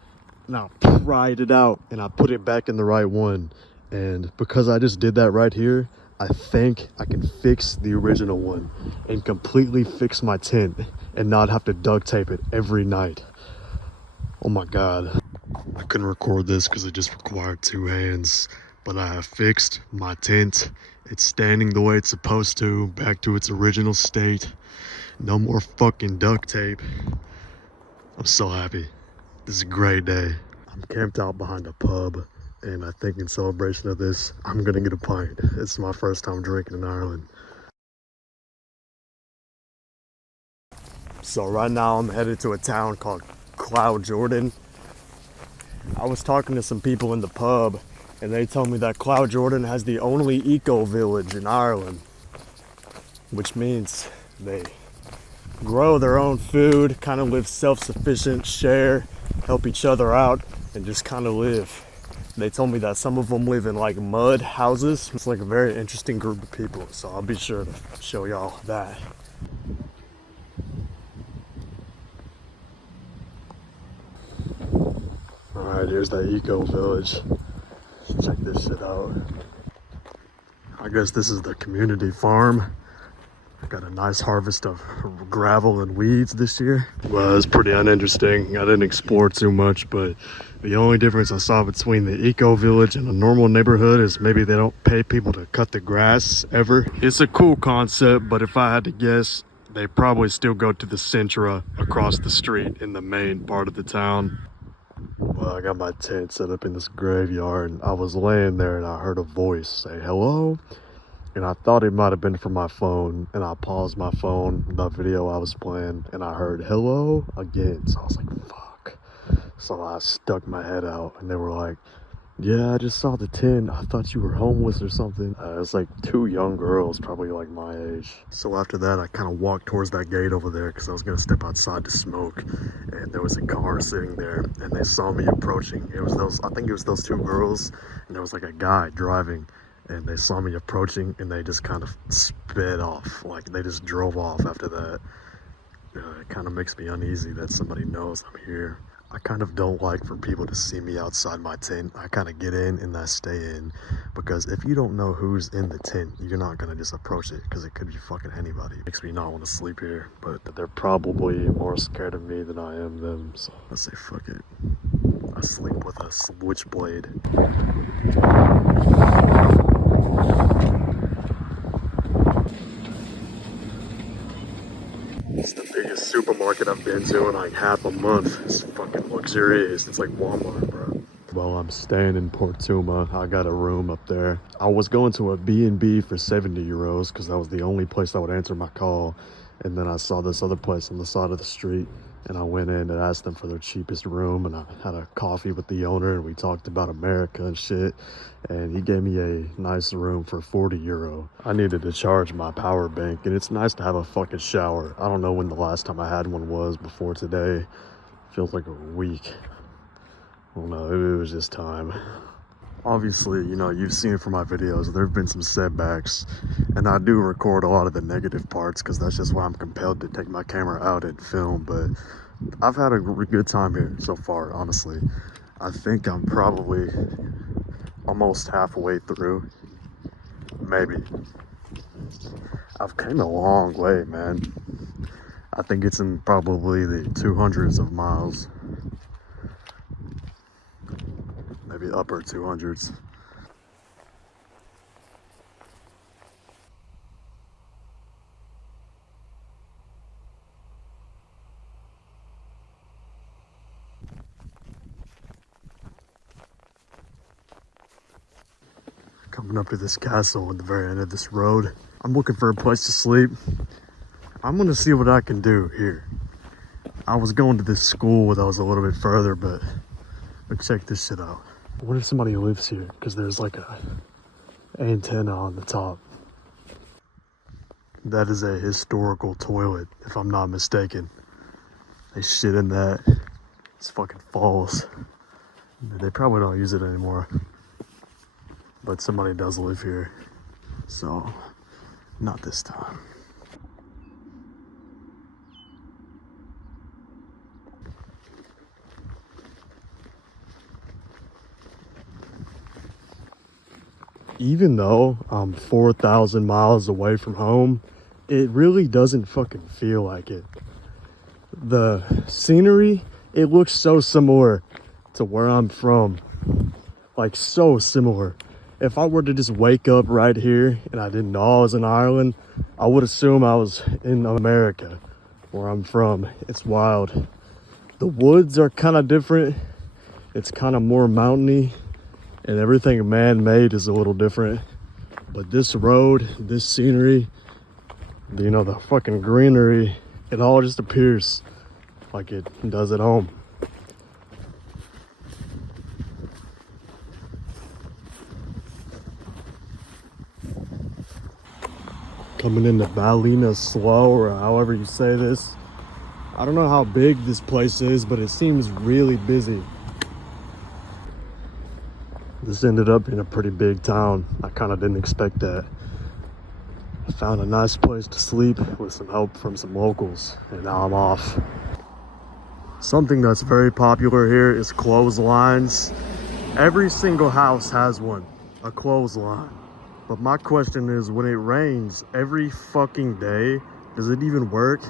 And I pried it out and I put it back in the right one. And because I just did that right here, I think I can fix the original one and completely fix my tent and not have to duct tape it every night. Oh my God. I couldn't record this because it just required 2 hands, but I have fixed my tent. It's standing the way it's supposed to, back to its original state. No more fucking duct tape. I'm so happy. This is a great day. I'm camped out behind a pub, and I think in celebration of this, I'm gonna get a pint. It's my first time drinking in Ireland. So right now I'm headed to a town called Cloud Jordan. I was talking to some people in the pub, and they told me that Cloud Jordan has the only eco village in Ireland, which means they grow their own food, kind of live self-sufficient, share, help each other out. and just kind of live. They told me that some of them live in like mud houses. It's like a very interesting group of people, so I'll be sure to show y'all that. Alright, here's that eco village. Let's check this shit out. I guess this is the community farm. I got a nice harvest of gravel and weeds this year. Well, it's pretty uninteresting. I didn't explore too much, but the only difference I saw between the eco village and a normal neighborhood is maybe they don't pay people to cut the grass ever. It's a cool concept, but if I had to guess, they probably still go to the Centra across the street in the main part of the town. Well, I got my tent set up in this graveyard, and I was laying there and I heard a voice say, "Hello?" And I thought it might have been from my phone, and I paused my phone, the video I was playing, and I heard "hello" again. So I was like, fuck. So I stuck my head out, and they were like, "Yeah, I just saw the tent. I thought you were homeless or something." It's like two young girls, probably like my age. So after that, I kind of walked towards that gate over there because I was going to step outside to smoke. And there was a car sitting there, and they saw me approaching. It was those, I think it was those two girls, and there was like a guy driving. And they saw me approaching, and they just kind of sped off. Like, they just drove off after that. It kind of makes me uneasy that somebody knows I'm here. I kind of don't like for people to see me outside my tent. I kind of get in and I stay in. Because if you don't know who's in the tent, you're not going to just approach it. Because it could be fucking anybody. It makes me not want to sleep here. But they're probably more scared of me than I am them. So I say fuck it. I sleep with a switchblade. It's the biggest supermarket I've been to in like half a month. It's fucking luxurious. It's like Walmart, bro. Well, I'm staying in Portuma. I got a room up there. I was going to a B&B for 70 euros because that was the only place that would answer my call. And then I saw this other place on the side of the street. And I went in and asked them for their cheapest room, and I had a coffee with the owner, and we talked about America and shit. And he gave me a nice room for 40 euro. I needed to charge my power bank, and it's nice to have a fucking shower. I don't know when the last time I had one was before today. Feels like a week. I don't know, it was just time. Obviously, you know, you've seen it from my videos, there have been some setbacks, and I do record a lot of the negative parts because that's just why I'm compelled to take my camera out and film. But I've had a good time here so far, honestly. I think I'm probably almost halfway through, maybe. I've came a long way, man. I think it's in probably the 200s of miles. Maybe upper 200s. Coming up to this castle at the very end of this road. I'm looking for a place to sleep. I'm gonna see what I can do here. I was going to this school that was a little bit further, but check this shit out. What if somebody lives here? Because there's like a antenna on the top. That is a historical toilet, if I'm not mistaken. They shit in that. It's fucking false. They probably don't use it anymore. But somebody does live here. So, not this time. Even though I'm 4,000 miles away from home, it really doesn't fucking feel like it. The scenery, it looks so similar to where I'm from. Like, so similar. If I were to just wake up right here and I didn't know I was in Ireland, I would assume I was in America, where I'm from. It's wild. The woods are kind of different. It's kind of more mountainy. And everything man-made is a little different. But this road, this scenery, you know, the fucking greenery, it all just appears like it does at home. Coming into Ballina Slough, or however you say this. I don't know how big this place is, but it seems really busy. This ended up being a pretty big town. I kind of didn't expect that. I found a nice place to sleep with some help from some locals, and now I'm off. Something that's very popular here is clotheslines. Every single house has one, a clothesline. But my question is, when it rains every fucking day, does it even work?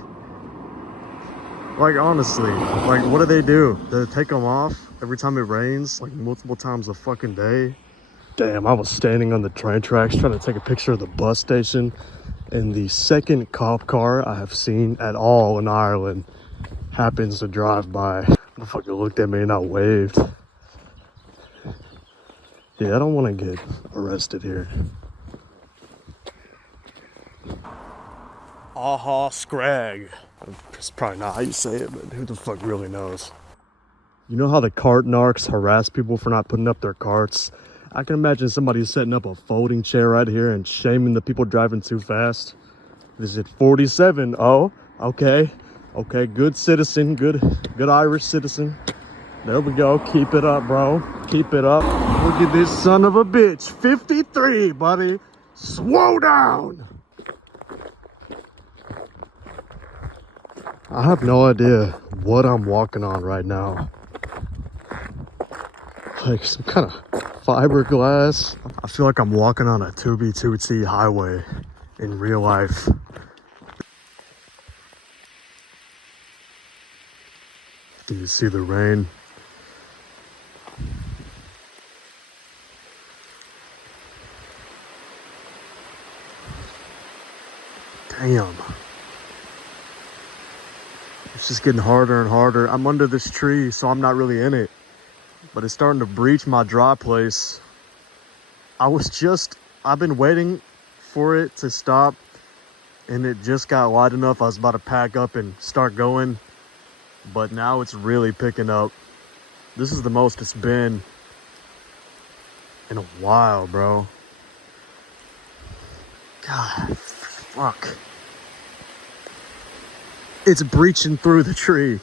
Like, honestly, like, what do? Do they take them off every time it rains, like multiple times a fucking day? Damn, I was standing on the train tracks trying to take a picture of the bus station, and the second cop car I have seen at all in Ireland happens to drive by. The fucker looked at me and I waved. Yeah, I don't want to get arrested here. Aha, scrag. That's probably not how you say it, but who the fuck really knows? You know how the cart narcs harass people for not putting up their carts? I can imagine somebody setting up a folding chair right here and shaming the people driving too fast. Is it 47? Oh, okay. Okay, good citizen, good Irish citizen. There we go. Keep it up, bro. Keep it up. Look at this son of a bitch. 53, buddy. Slow down. I have no idea what I'm walking on right now. Like some kind of fiberglass. I feel like I'm walking on a 2B2T highway in real life. Do you see the rain? Damn. It's just getting harder and harder. I'm under this tree, so I'm not really in it. But it's starting to breach my dry place. I've been waiting for it to stop, and it just got light enough. I was about to pack up and start going, but now it's really picking up. This is the most it's been in a while, bro. God, fuck. It's breaching through the tree.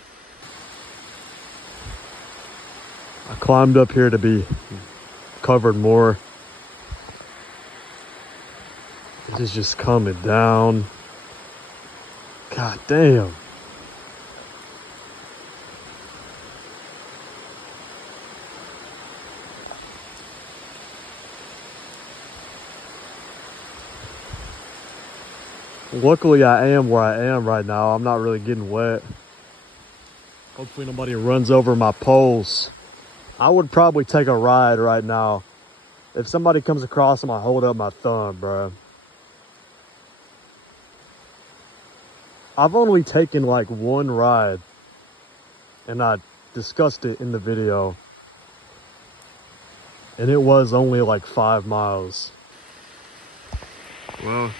I climbed up here to be covered more. It is just coming down. God damn. Luckily, I am where I am right now. I'm not really getting wet. Hopefully nobody runs over my poles. I would probably take a ride right now. If somebody comes across them, I hold up my thumb, bro. I've only taken like one ride, and I discussed it in the video. And it was only like 5 miles. Well,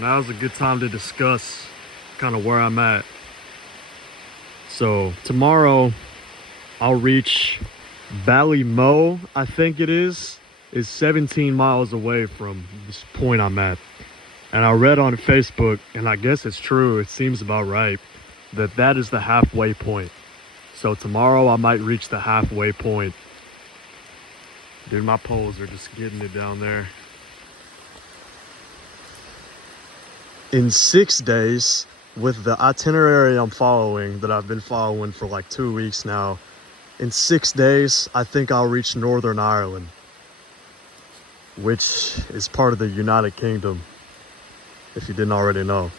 now's a good time to discuss kind of where I'm at. So tomorrow I'll reach Ballymo, I think it is 17 miles away from this point I'm at. And I read on Facebook, and I guess it's true, it seems about right, that is the halfway point. So tomorrow I might reach the halfway point. Dude, my poles are just getting it down there. In 6 days, with the itinerary I'm following, that I've been following for like 2 weeks now, in 6 days, I think I'll reach Northern Ireland, which is part of the United Kingdom, if you didn't already know.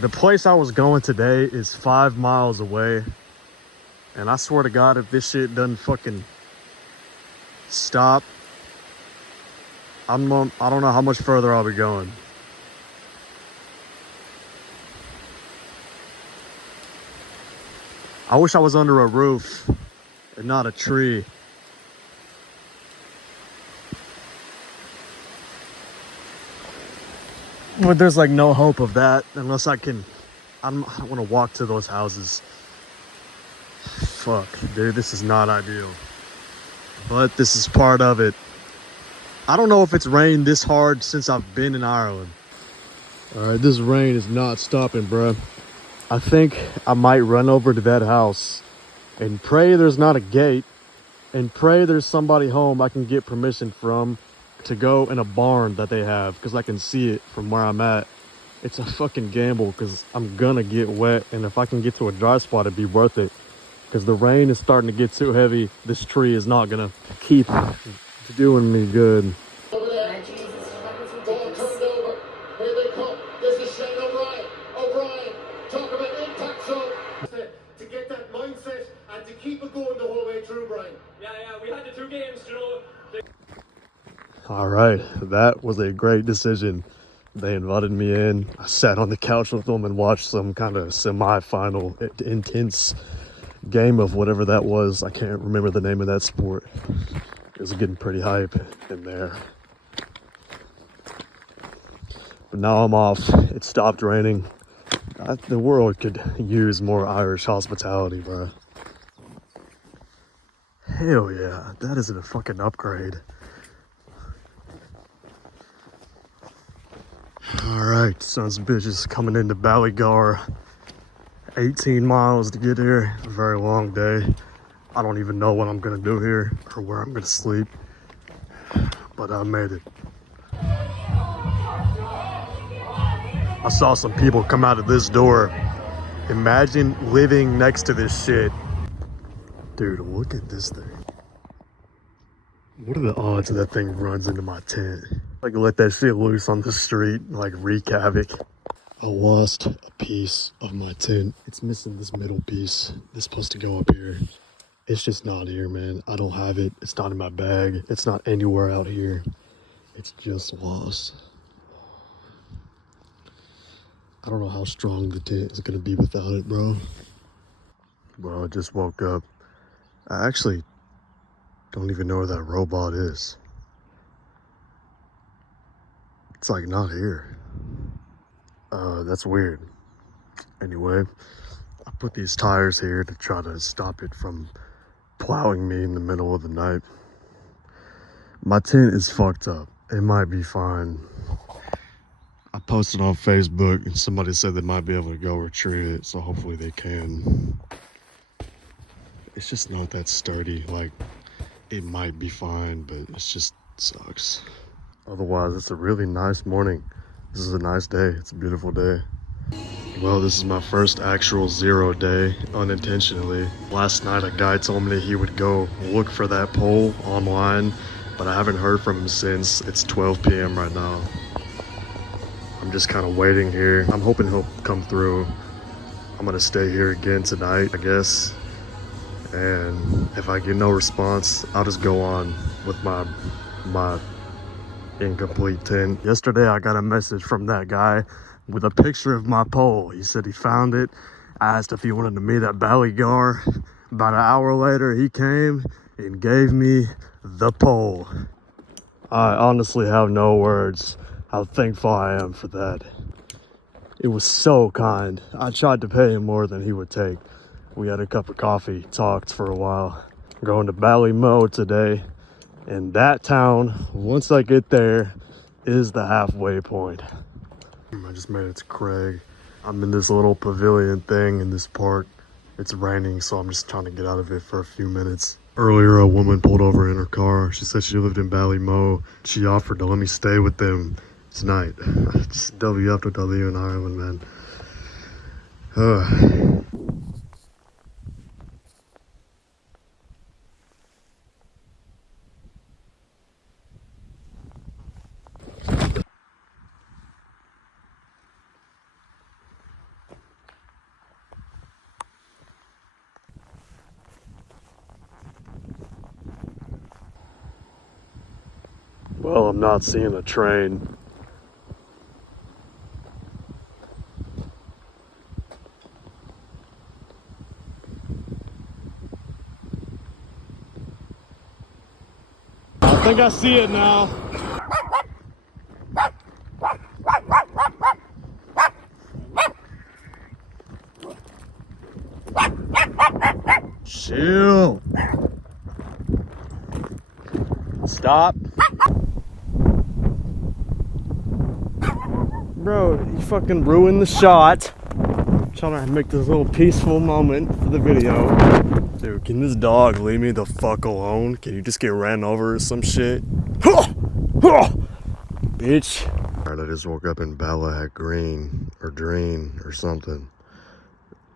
The place I was going today is 5 miles away, and I swear to God, if this shit doesn't fucking stop, I don't know how much further I'll be going. I wish I was under a roof and not a tree. But there's like no hope of that unless I don't want to walk to those houses. Fuck, dude, this is not ideal. But this is part of it. I don't know if it's rained this hard since I've been in Ireland. Alright, this rain is not stopping, bruh. I think I might run over to that house and pray there's not a gate, and pray there's somebody home I can get permission from to go in a barn that they have, because I can see it from where I'm at. It's a fucking gamble because I'm gonna get wet, and if I can get to a dry spot, it'd be worth it, because the rain is starting to get too heavy. This tree is not gonna keep doing me good. To get that mindset and to keep it going the whole way through, Brian. Yeah, we had the 2 games, you know. All right, that was a great decision. They invited me in. I sat on the couch with them and watched some kind of semi-final intense game of whatever that was. I can't remember the name of that sport. It was getting pretty hype in there. But now I'm off. It stopped raining. The world could use more Irish hospitality, bro. Hell yeah, that is a fucking upgrade. Alright, sons of bitches, coming into Ballygar. 18 miles to get here. A very long day. I don't even know what I'm gonna do here or where I'm gonna sleep, but I made it. I saw some people come out of this door. Imagine living next to this shit. Dude, look at this thing. What are the odds that thing runs into my tent? Like, let that shit loose on the street and like wreak havoc. I lost a piece of my tent. It's missing this middle piece. It's supposed to go up here. It's just not here, man. I don't have it. It's not in my bag. It's not anywhere out here. It's just lost. I don't know how strong the tent is gonna be without it, bro. Bro, I just woke up. I actually don't even know where that robot is. It's like not here. That's weird. Anyway, I put these tires here to try to stop it from plowing me in the middle of the night. My tent is fucked up. It might be fine. I posted on Facebook and somebody said they might be able to go retrieve it, so hopefully they can. It's just not that sturdy. Like, it might be fine, but it just sucks. Otherwise, it's a really nice morning. This is a nice day. It's a beautiful day. Well, this is my first actual 0 day, unintentionally. Last night, a guy told me that he would go look for that pole online, but I haven't heard from him since. It's 12 p.m. right now. I'm just kind of waiting here. I'm hoping he'll come through. I'm gonna stay here again tonight, I guess. And if I get no response, I'll just go on with my incomplete tent. Yesterday, I got a message from that guy with a picture of my pole. He said he found it. I asked if he wanted to meet at Ballygar. About an hour later, he came and gave me the pole. I honestly have no words how thankful I am for that. It was so kind. I tried to pay him more than he would take. We had a cup of coffee, talked for a while. Going to Ballymo today. And that town, once I get there, is the halfway point. I just made it to Craig. I'm in this little pavilion thing in this park. It's raining, so I'm just trying to get out of it for a few minutes. Earlier, a woman pulled over in her car. She said she lived in Ballymo. She offered to let me stay with them tonight. Just W after W in Ireland, man. Well, I'm not seeing a train. I think I see it now. Chill. Stop. Bro, you fucking ruined the shot. Trying to make this little peaceful moment for the video. Dude, can this dog leave me the fuck alone? Can you just get ran over or some shit? Bitch. Alright, I just woke up in Ballahat Green or Drain or something.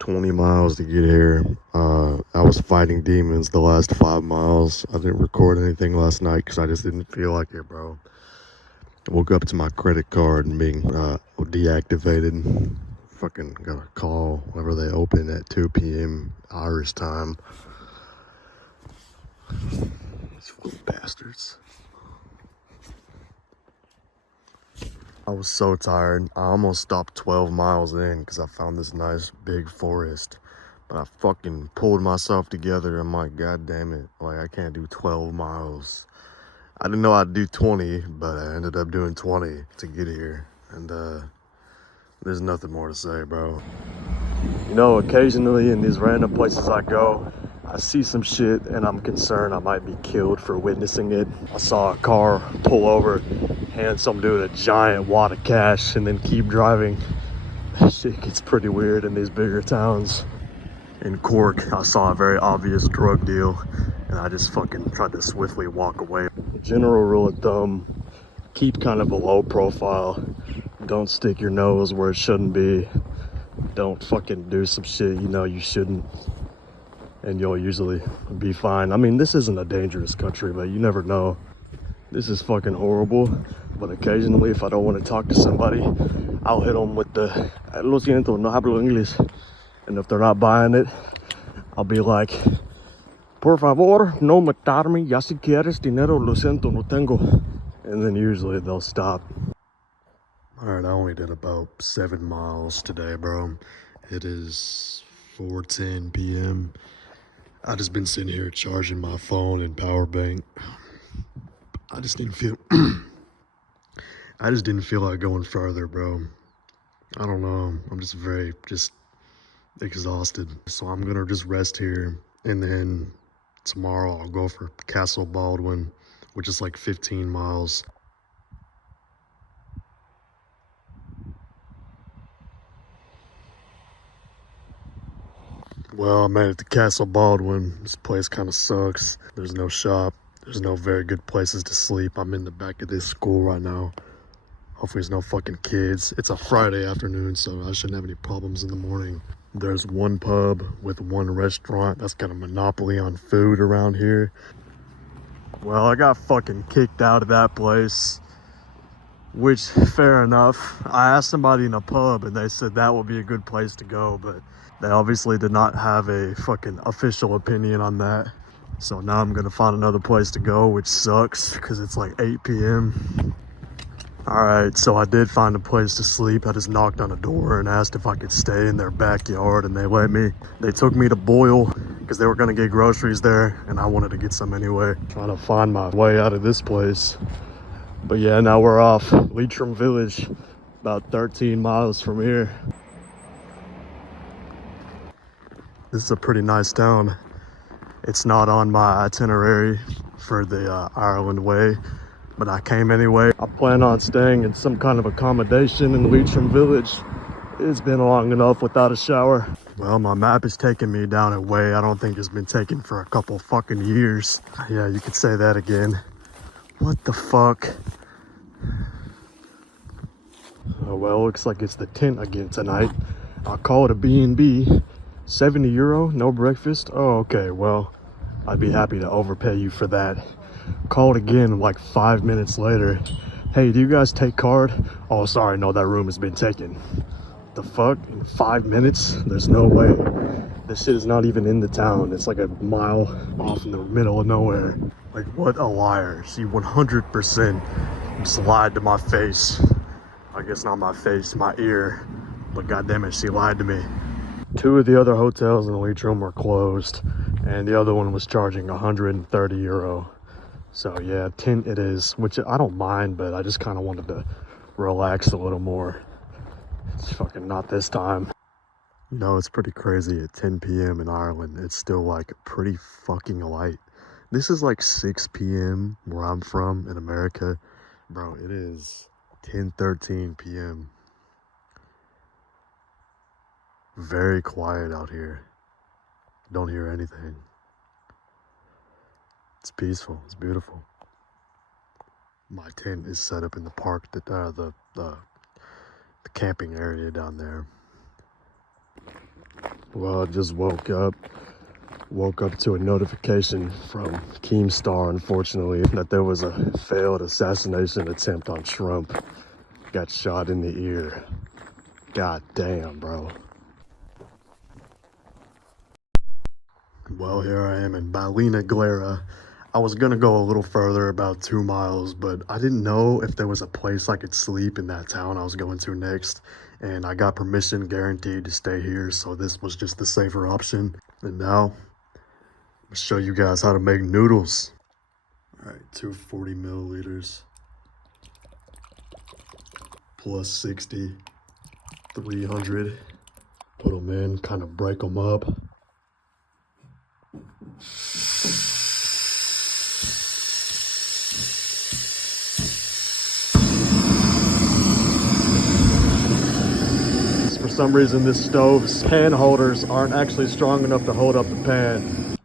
20 miles to get here. I was fighting demons the last 5 miles. I didn't record anything last night because I just didn't feel like it, bro. I woke up to my credit card and being deactivated. Fucking got a call whenever they open at 2 p.m. Irish time. These little bastards. I was so tired. I almost stopped 12 miles in because I found this nice big forest. But I fucking pulled myself together. I'm like, God damn it. Like, I can't do 12 miles. I didn't know I'd do 20, but I ended up doing 20 to get here. And there's nothing more to say, bro. You know, occasionally in these random places I go, I see some shit and I'm concerned I might be killed for witnessing it. I saw a car pull over, hand some dude a giant wad of cash, and then keep driving. That shit gets pretty weird in these bigger towns. In Cork, I saw a very obvious drug deal, and I just fucking tried to swiftly walk away. The general rule of thumb, keep kind of a low profile. Don't stick your nose where it shouldn't be. Don't fucking do some shit you know you shouldn't, and you'll usually be fine. I mean, this isn't a dangerous country, but you never know. This is fucking horrible, but occasionally if I don't want to talk to somebody, I'll hit them with the lo siento, no hablo inglés. And if they're not buying it, I'll be like, por favor, no matarme, ya si quieres dinero, lo siento, no tengo. And then usually they'll stop. Alright, I only did about 7 miles today, bro. It is 4:10 p.m. I just been sitting here charging my phone and power bank. I just didn't feel like going further, bro. I don't know. I'm just very exhausted. So I'm gonna just rest here, and then tomorrow I'll go for Castle Baldwin, which is like 15 miles. Well, I made it to Castle Baldwin. This place kind of sucks. There's no shop. There's no very good places to sleep. I'm in the back of this school right now. Hopefully there's no fucking kids. It's a Friday afternoon, so I shouldn't have any problems in the morning. There's one pub with one restaurant that's got a monopoly on food around here. Well, I got fucking kicked out of that place, which, fair enough. I asked somebody in a pub and they said that would be a good place to go, but they obviously did not have a fucking official opinion on that. So now I'm gonna find another place to go, which sucks because it's like 8 p.m. Alright, so I did find a place to sleep. I just knocked on a door and asked if I could stay in their backyard, and they let me. They took me to Boyle because they were gonna get groceries there, and I wanted to get some anyway. Trying to find my way out of this place. But yeah, now we're off. Leitrim Village, about 13 miles from here. This is a pretty nice town. It's not on my itinerary for the Ireland way, but I came anyway. I plan on staying in some kind of accommodation in Leitrim Village. It's been long enough without a shower. Well, my map is taking me down a way I don't think has been taken for a couple fucking years. Yeah, you could say that again. What the fuck? Oh well, looks like it's the tent again tonight. I'll call it a B&B. 70 euro, no breakfast. Oh, okay, well, I'd be happy to overpay you for that. Called again like 5 minutes later. Hey, do you guys take card? Oh, sorry, no, that room has been taken. The fuck? In 5 minutes? There's no way. This shit is not even in the town. It's like a mile off in the middle of nowhere. Like, what a liar. She 100% just lied to my face. I guess not my face, my ear. But goddammit, she lied to me. 2 of the other hotels in Leitrim were closed, and the other one was charging 130 euro. So yeah, tent it is, which I don't mind, but I just kind of wanted to relax a little more. It's fucking not this time. You know, it's pretty crazy. At 10 p.m. in Ireland, it's still like pretty fucking light. This is like 6 p.m. where I'm from in America. Bro, it is 10:13 p.m. very quiet out here. Don't hear anything. It's peaceful. It's beautiful. My tent is set up in the park, the camping area down there. Well, I just woke up to a notification from Keemstar, unfortunately, that there was a failed assassination attempt on Trump. Got shot in the ear. God damn, bro. Well, here I am in Ballina Glera. I was gonna go a little further, about 2 miles, but I didn't know if there was a place I could sleep in that town I was going to next. And I got permission guaranteed to stay here, so this was just the safer option. And now, I'll show you guys how to make noodles. All right, 240 milliliters. Plus 60, 300. Put them in, kind of break them up. For some reason, this stove's pan holders aren't actually strong enough to hold up the pan.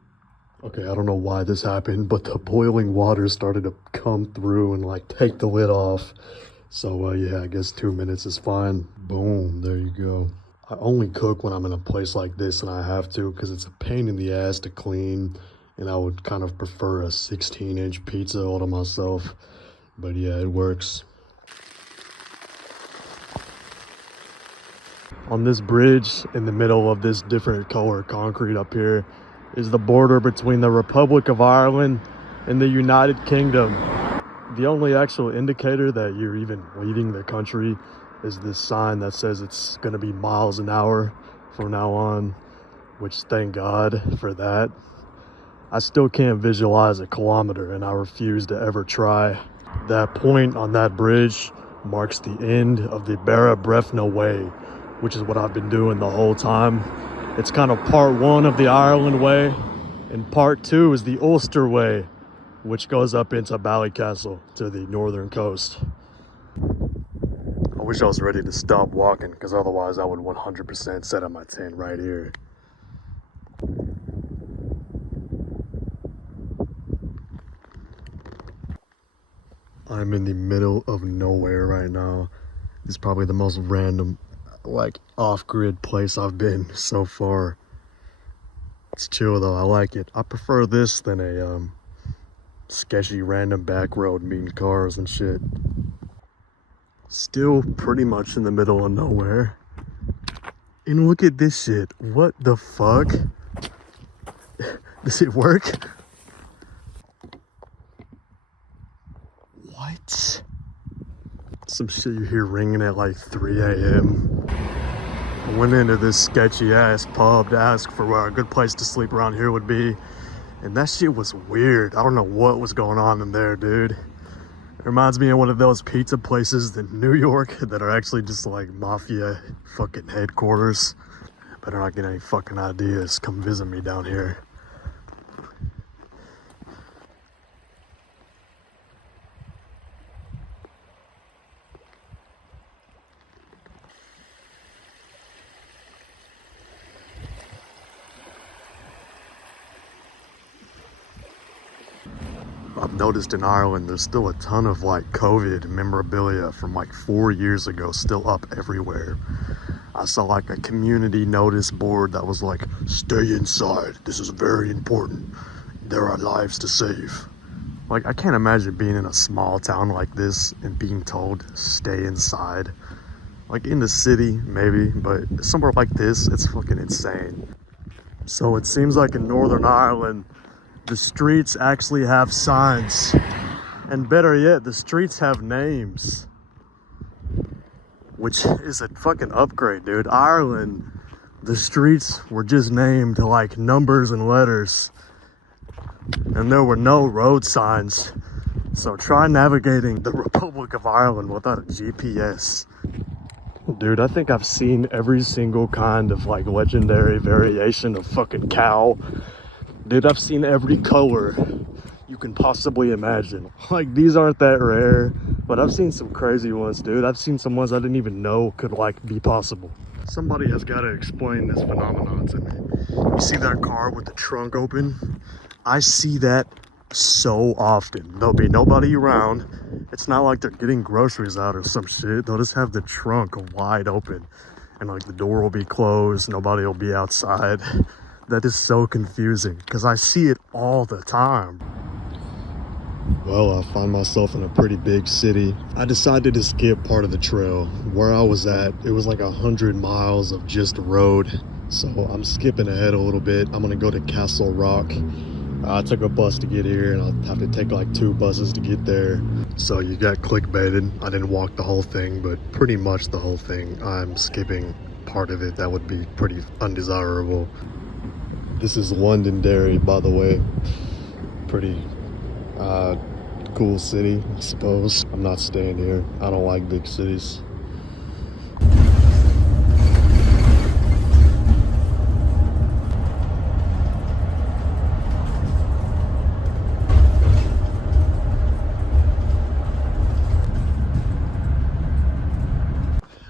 Okay, I don't know why this happened, but the boiling water started to come through and like take the lid off. So yeah, I guess 2 minutes is fine. Boom, there you go. I only cook when I'm in a place like this and I have to, because it's a pain in the ass to clean. And I would kind of prefer a 16-inch pizza all to myself. But yeah, it works. On this bridge in the middle of this different color concrete up here is the border between the Republic of Ireland and the United Kingdom. The only actual indicator that you're even leaving the country is this sign that says it's gonna be miles an hour from now on, which thank God for that. I still can't visualize a kilometer and I refuse to ever try. That point on that bridge marks the end of the Barra Brefna Way, which is what I've been doing the whole time. It's kind of part one of the Ireland Way, and part two is the Ulster Way, which goes up into Ballycastle to the northern coast. I wish I was ready to stop walking, because otherwise I would 100% set up my tent right here. I'm in the middle of nowhere right now. It's probably the most random, like, off-grid place I've been so far. It's chill though, I like it. I prefer this than a sketchy random back road meeting cars and shit. Still pretty much in the middle of nowhere. And look at this shit. What the fuck? Does it work? What? Some shit you hear ringing at like 3 a.m. I went into this sketchy ass pub to ask for where a good place to sleep around here would be. And that shit was weird. I don't know what was going on in there, dude. It reminds me of one of those pizza places in New York that are actually just like mafia fucking headquarters. Better not get any fucking ideas. Come visit me down here. I've noticed in Ireland there's still a ton of like COVID memorabilia from like 4 years ago still up everywhere. I saw like a community notice board that was like, stay inside, this is very important, there are lives to save. Like, I can't imagine being in a small town like this and being told stay inside. Like in the city maybe, but somewhere like this it's fucking insane. So it seems like in Northern Ireland the streets actually have signs, and better yet, the streets have names, which is a fucking upgrade, dude. Ireland, the streets were just named like numbers and letters, and there were no road signs. So try navigating the Republic of Ireland without a GPS. Dude, I think I've seen every single kind of like legendary variation of fucking cow. Dude, I've seen every color you can possibly imagine. Like, these aren't that rare, but I've seen some crazy ones, dude. I've seen some ones I didn't even know could, like, be possible. Somebody has got to explain this phenomenon to me. You see that car with the trunk open? I see that so often. There'll be nobody around. It's not like they're getting groceries out or some shit. They'll just have the trunk wide open and like the door will be closed. Nobody will be outside. That is so confusing because I see it all the time. Well, I find myself in a pretty big city. I decided to skip part of the trail. Where I was at, it was like 100 miles of just road. So I'm skipping ahead a little bit. I'm gonna go to Castle Rock. I took a bus to get here and I'll have to take like 2 buses to get there. So you got clickbaited. I didn't walk the whole thing, but pretty much the whole thing. I'm skipping part of it. That would be pretty undesirable. This is Londonderry, by the way. Pretty cool city, I suppose. I'm not staying here. I don't like big cities.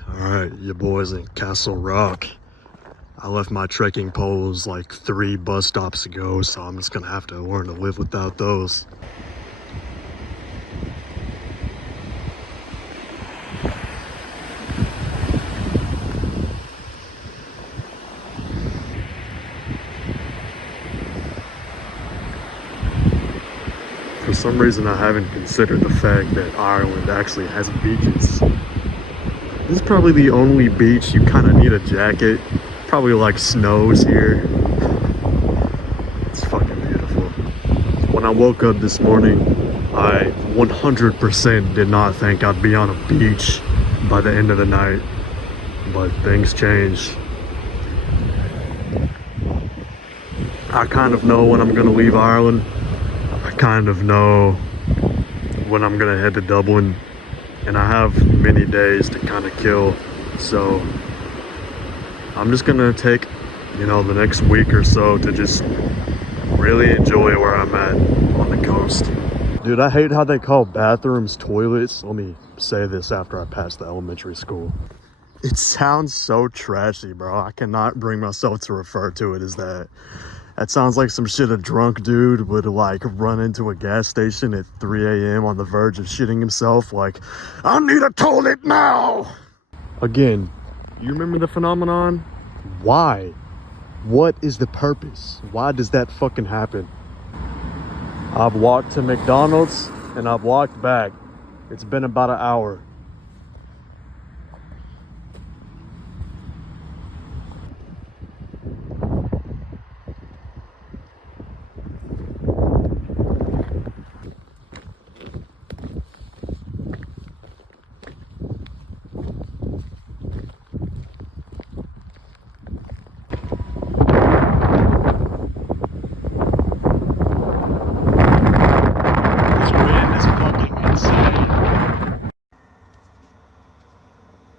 Alright, your boys in Castle Rock. I left my trekking poles like 3 bus stops ago, so I'm just gonna have to learn to live without those. For some reason, I haven't considered the fact that Ireland actually has beaches. This is probably the only beach you kind of need a jacket. Probably like snows here. It's fucking beautiful. When I woke up this morning, I 100% did not think I'd be on a beach by the end of the night. But things change. I kind of know when I'm gonna leave Ireland. I kind of know when I'm gonna head to Dublin, and I have many days to kind of kill, so I'm just gonna take, you know, the next week or so to just really enjoy where I'm at on the coast. Dude, I hate how they call bathrooms toilets. Let me say this after I pass the elementary school. It sounds so trashy, bro. I cannot bring myself to refer to it as that. That sounds like some shit a drunk dude would like run into a gas station at 3 a.m. on the verge of shitting himself like, I need a toilet now! Again, you remember the phenomenon? Why? What is the purpose? Why does that fucking happen? I've walked to McDonald's and I've walked back. It's been about an hour.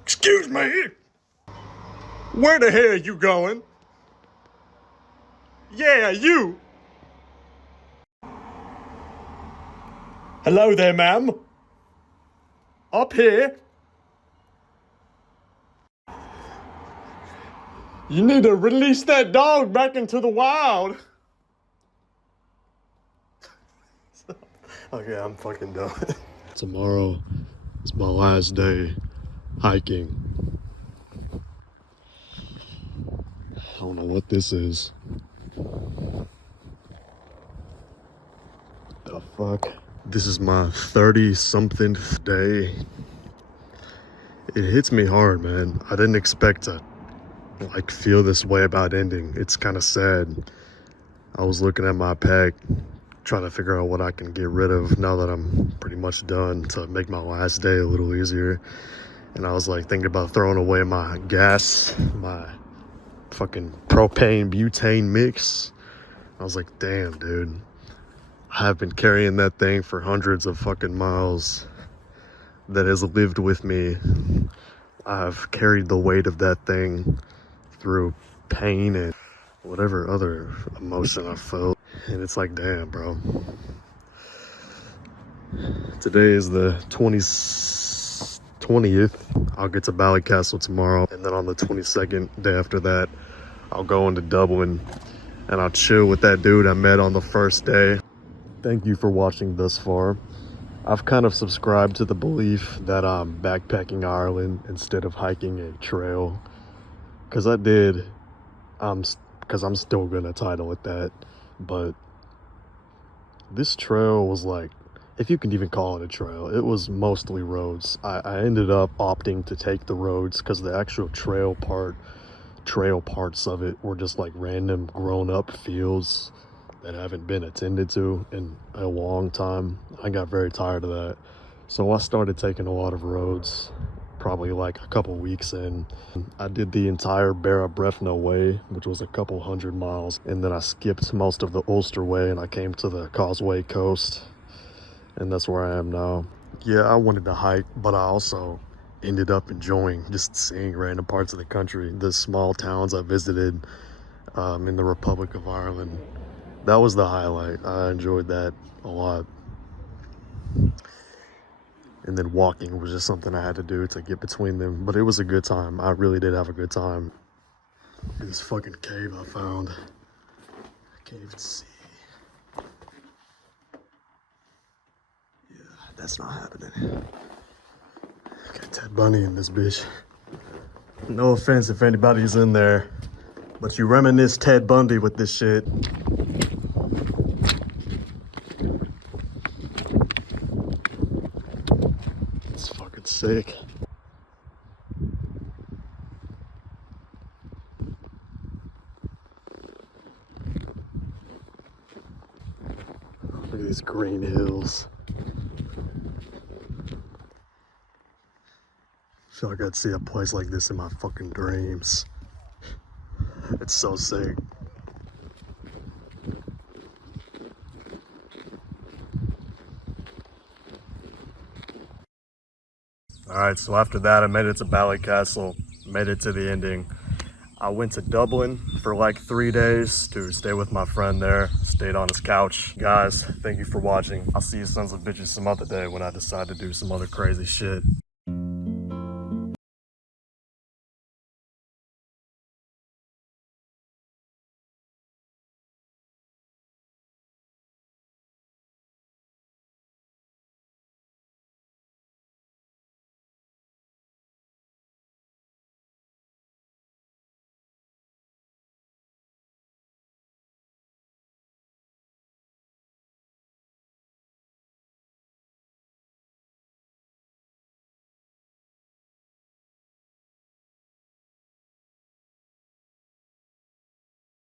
Excuse me? Where the hell are you going? Yeah, you. Hello there, ma'am. Up here. You need to release that dog back into the wild. Okay, I'm fucking done. Tomorrow is my last day hiking. I don't know what this is. The fuck? This is my 30-somethingth day. It hits me hard, man. I didn't expect to like feel this way about ending. It's kind of sad. I was looking at my pack, trying to figure out what I can get rid of now that I'm pretty much done to make my last day a little easier. And I was like thinking about throwing away my gas, my fucking propane butane mix. I was like, damn, dude. I have been carrying that thing for hundreds of fucking miles. That has lived with me. I've carried the weight of that thing through pain and whatever other emotion I felt. And it's like, damn, bro. Today is the 20th, I'll get to Ballycastle tomorrow. And then on the 22nd, day after that, I'll go into Dublin and I'll chill with that dude I met on the first day. Thank you for watching thus far. I've kind of subscribed to the belief that I'm backpacking Ireland instead of hiking a trail. Because I did, because I'm still gonna title it that. But this trail was like, if you can even call it a trail, it was mostly roads. I ended up opting to take the roads because the actual trail parts of it were just like random grown up fields that haven't been attended to in a long time. I got very tired of that. So I started taking a lot of roads, probably like a couple weeks in. I did the entire Barra Brefna Way, which was a couple 100 miles. And then I skipped most of the Ulster Way and I came to the Causeway Coast. And that's where I am now. Yeah, I wanted to hike, but I also ended up enjoying just seeing random parts of the country. The small towns I visited in the Republic of Ireland. That was the highlight. I enjoyed that a lot. And then walking was just something I had to do to get between them. But it was a good time. I really did have a good time. This fucking cave I found. I can't even see. Yeah, that's not happening. Got Ted Bundy in this bitch. No offense if anybody's in there, but you reminisce Ted Bundy with this shit. It's fucking sick. Look at these green hills. I feel like I'd see a place like this in my fucking dreams. It's so sick. Alright, so after that I made it to Ballycastle, made it to the ending. I went to Dublin for like 3 days to stay with my friend there, stayed on his couch. Guys, thank you for watching. I'll see you sons of bitches some other day when I decide to do some other crazy shit.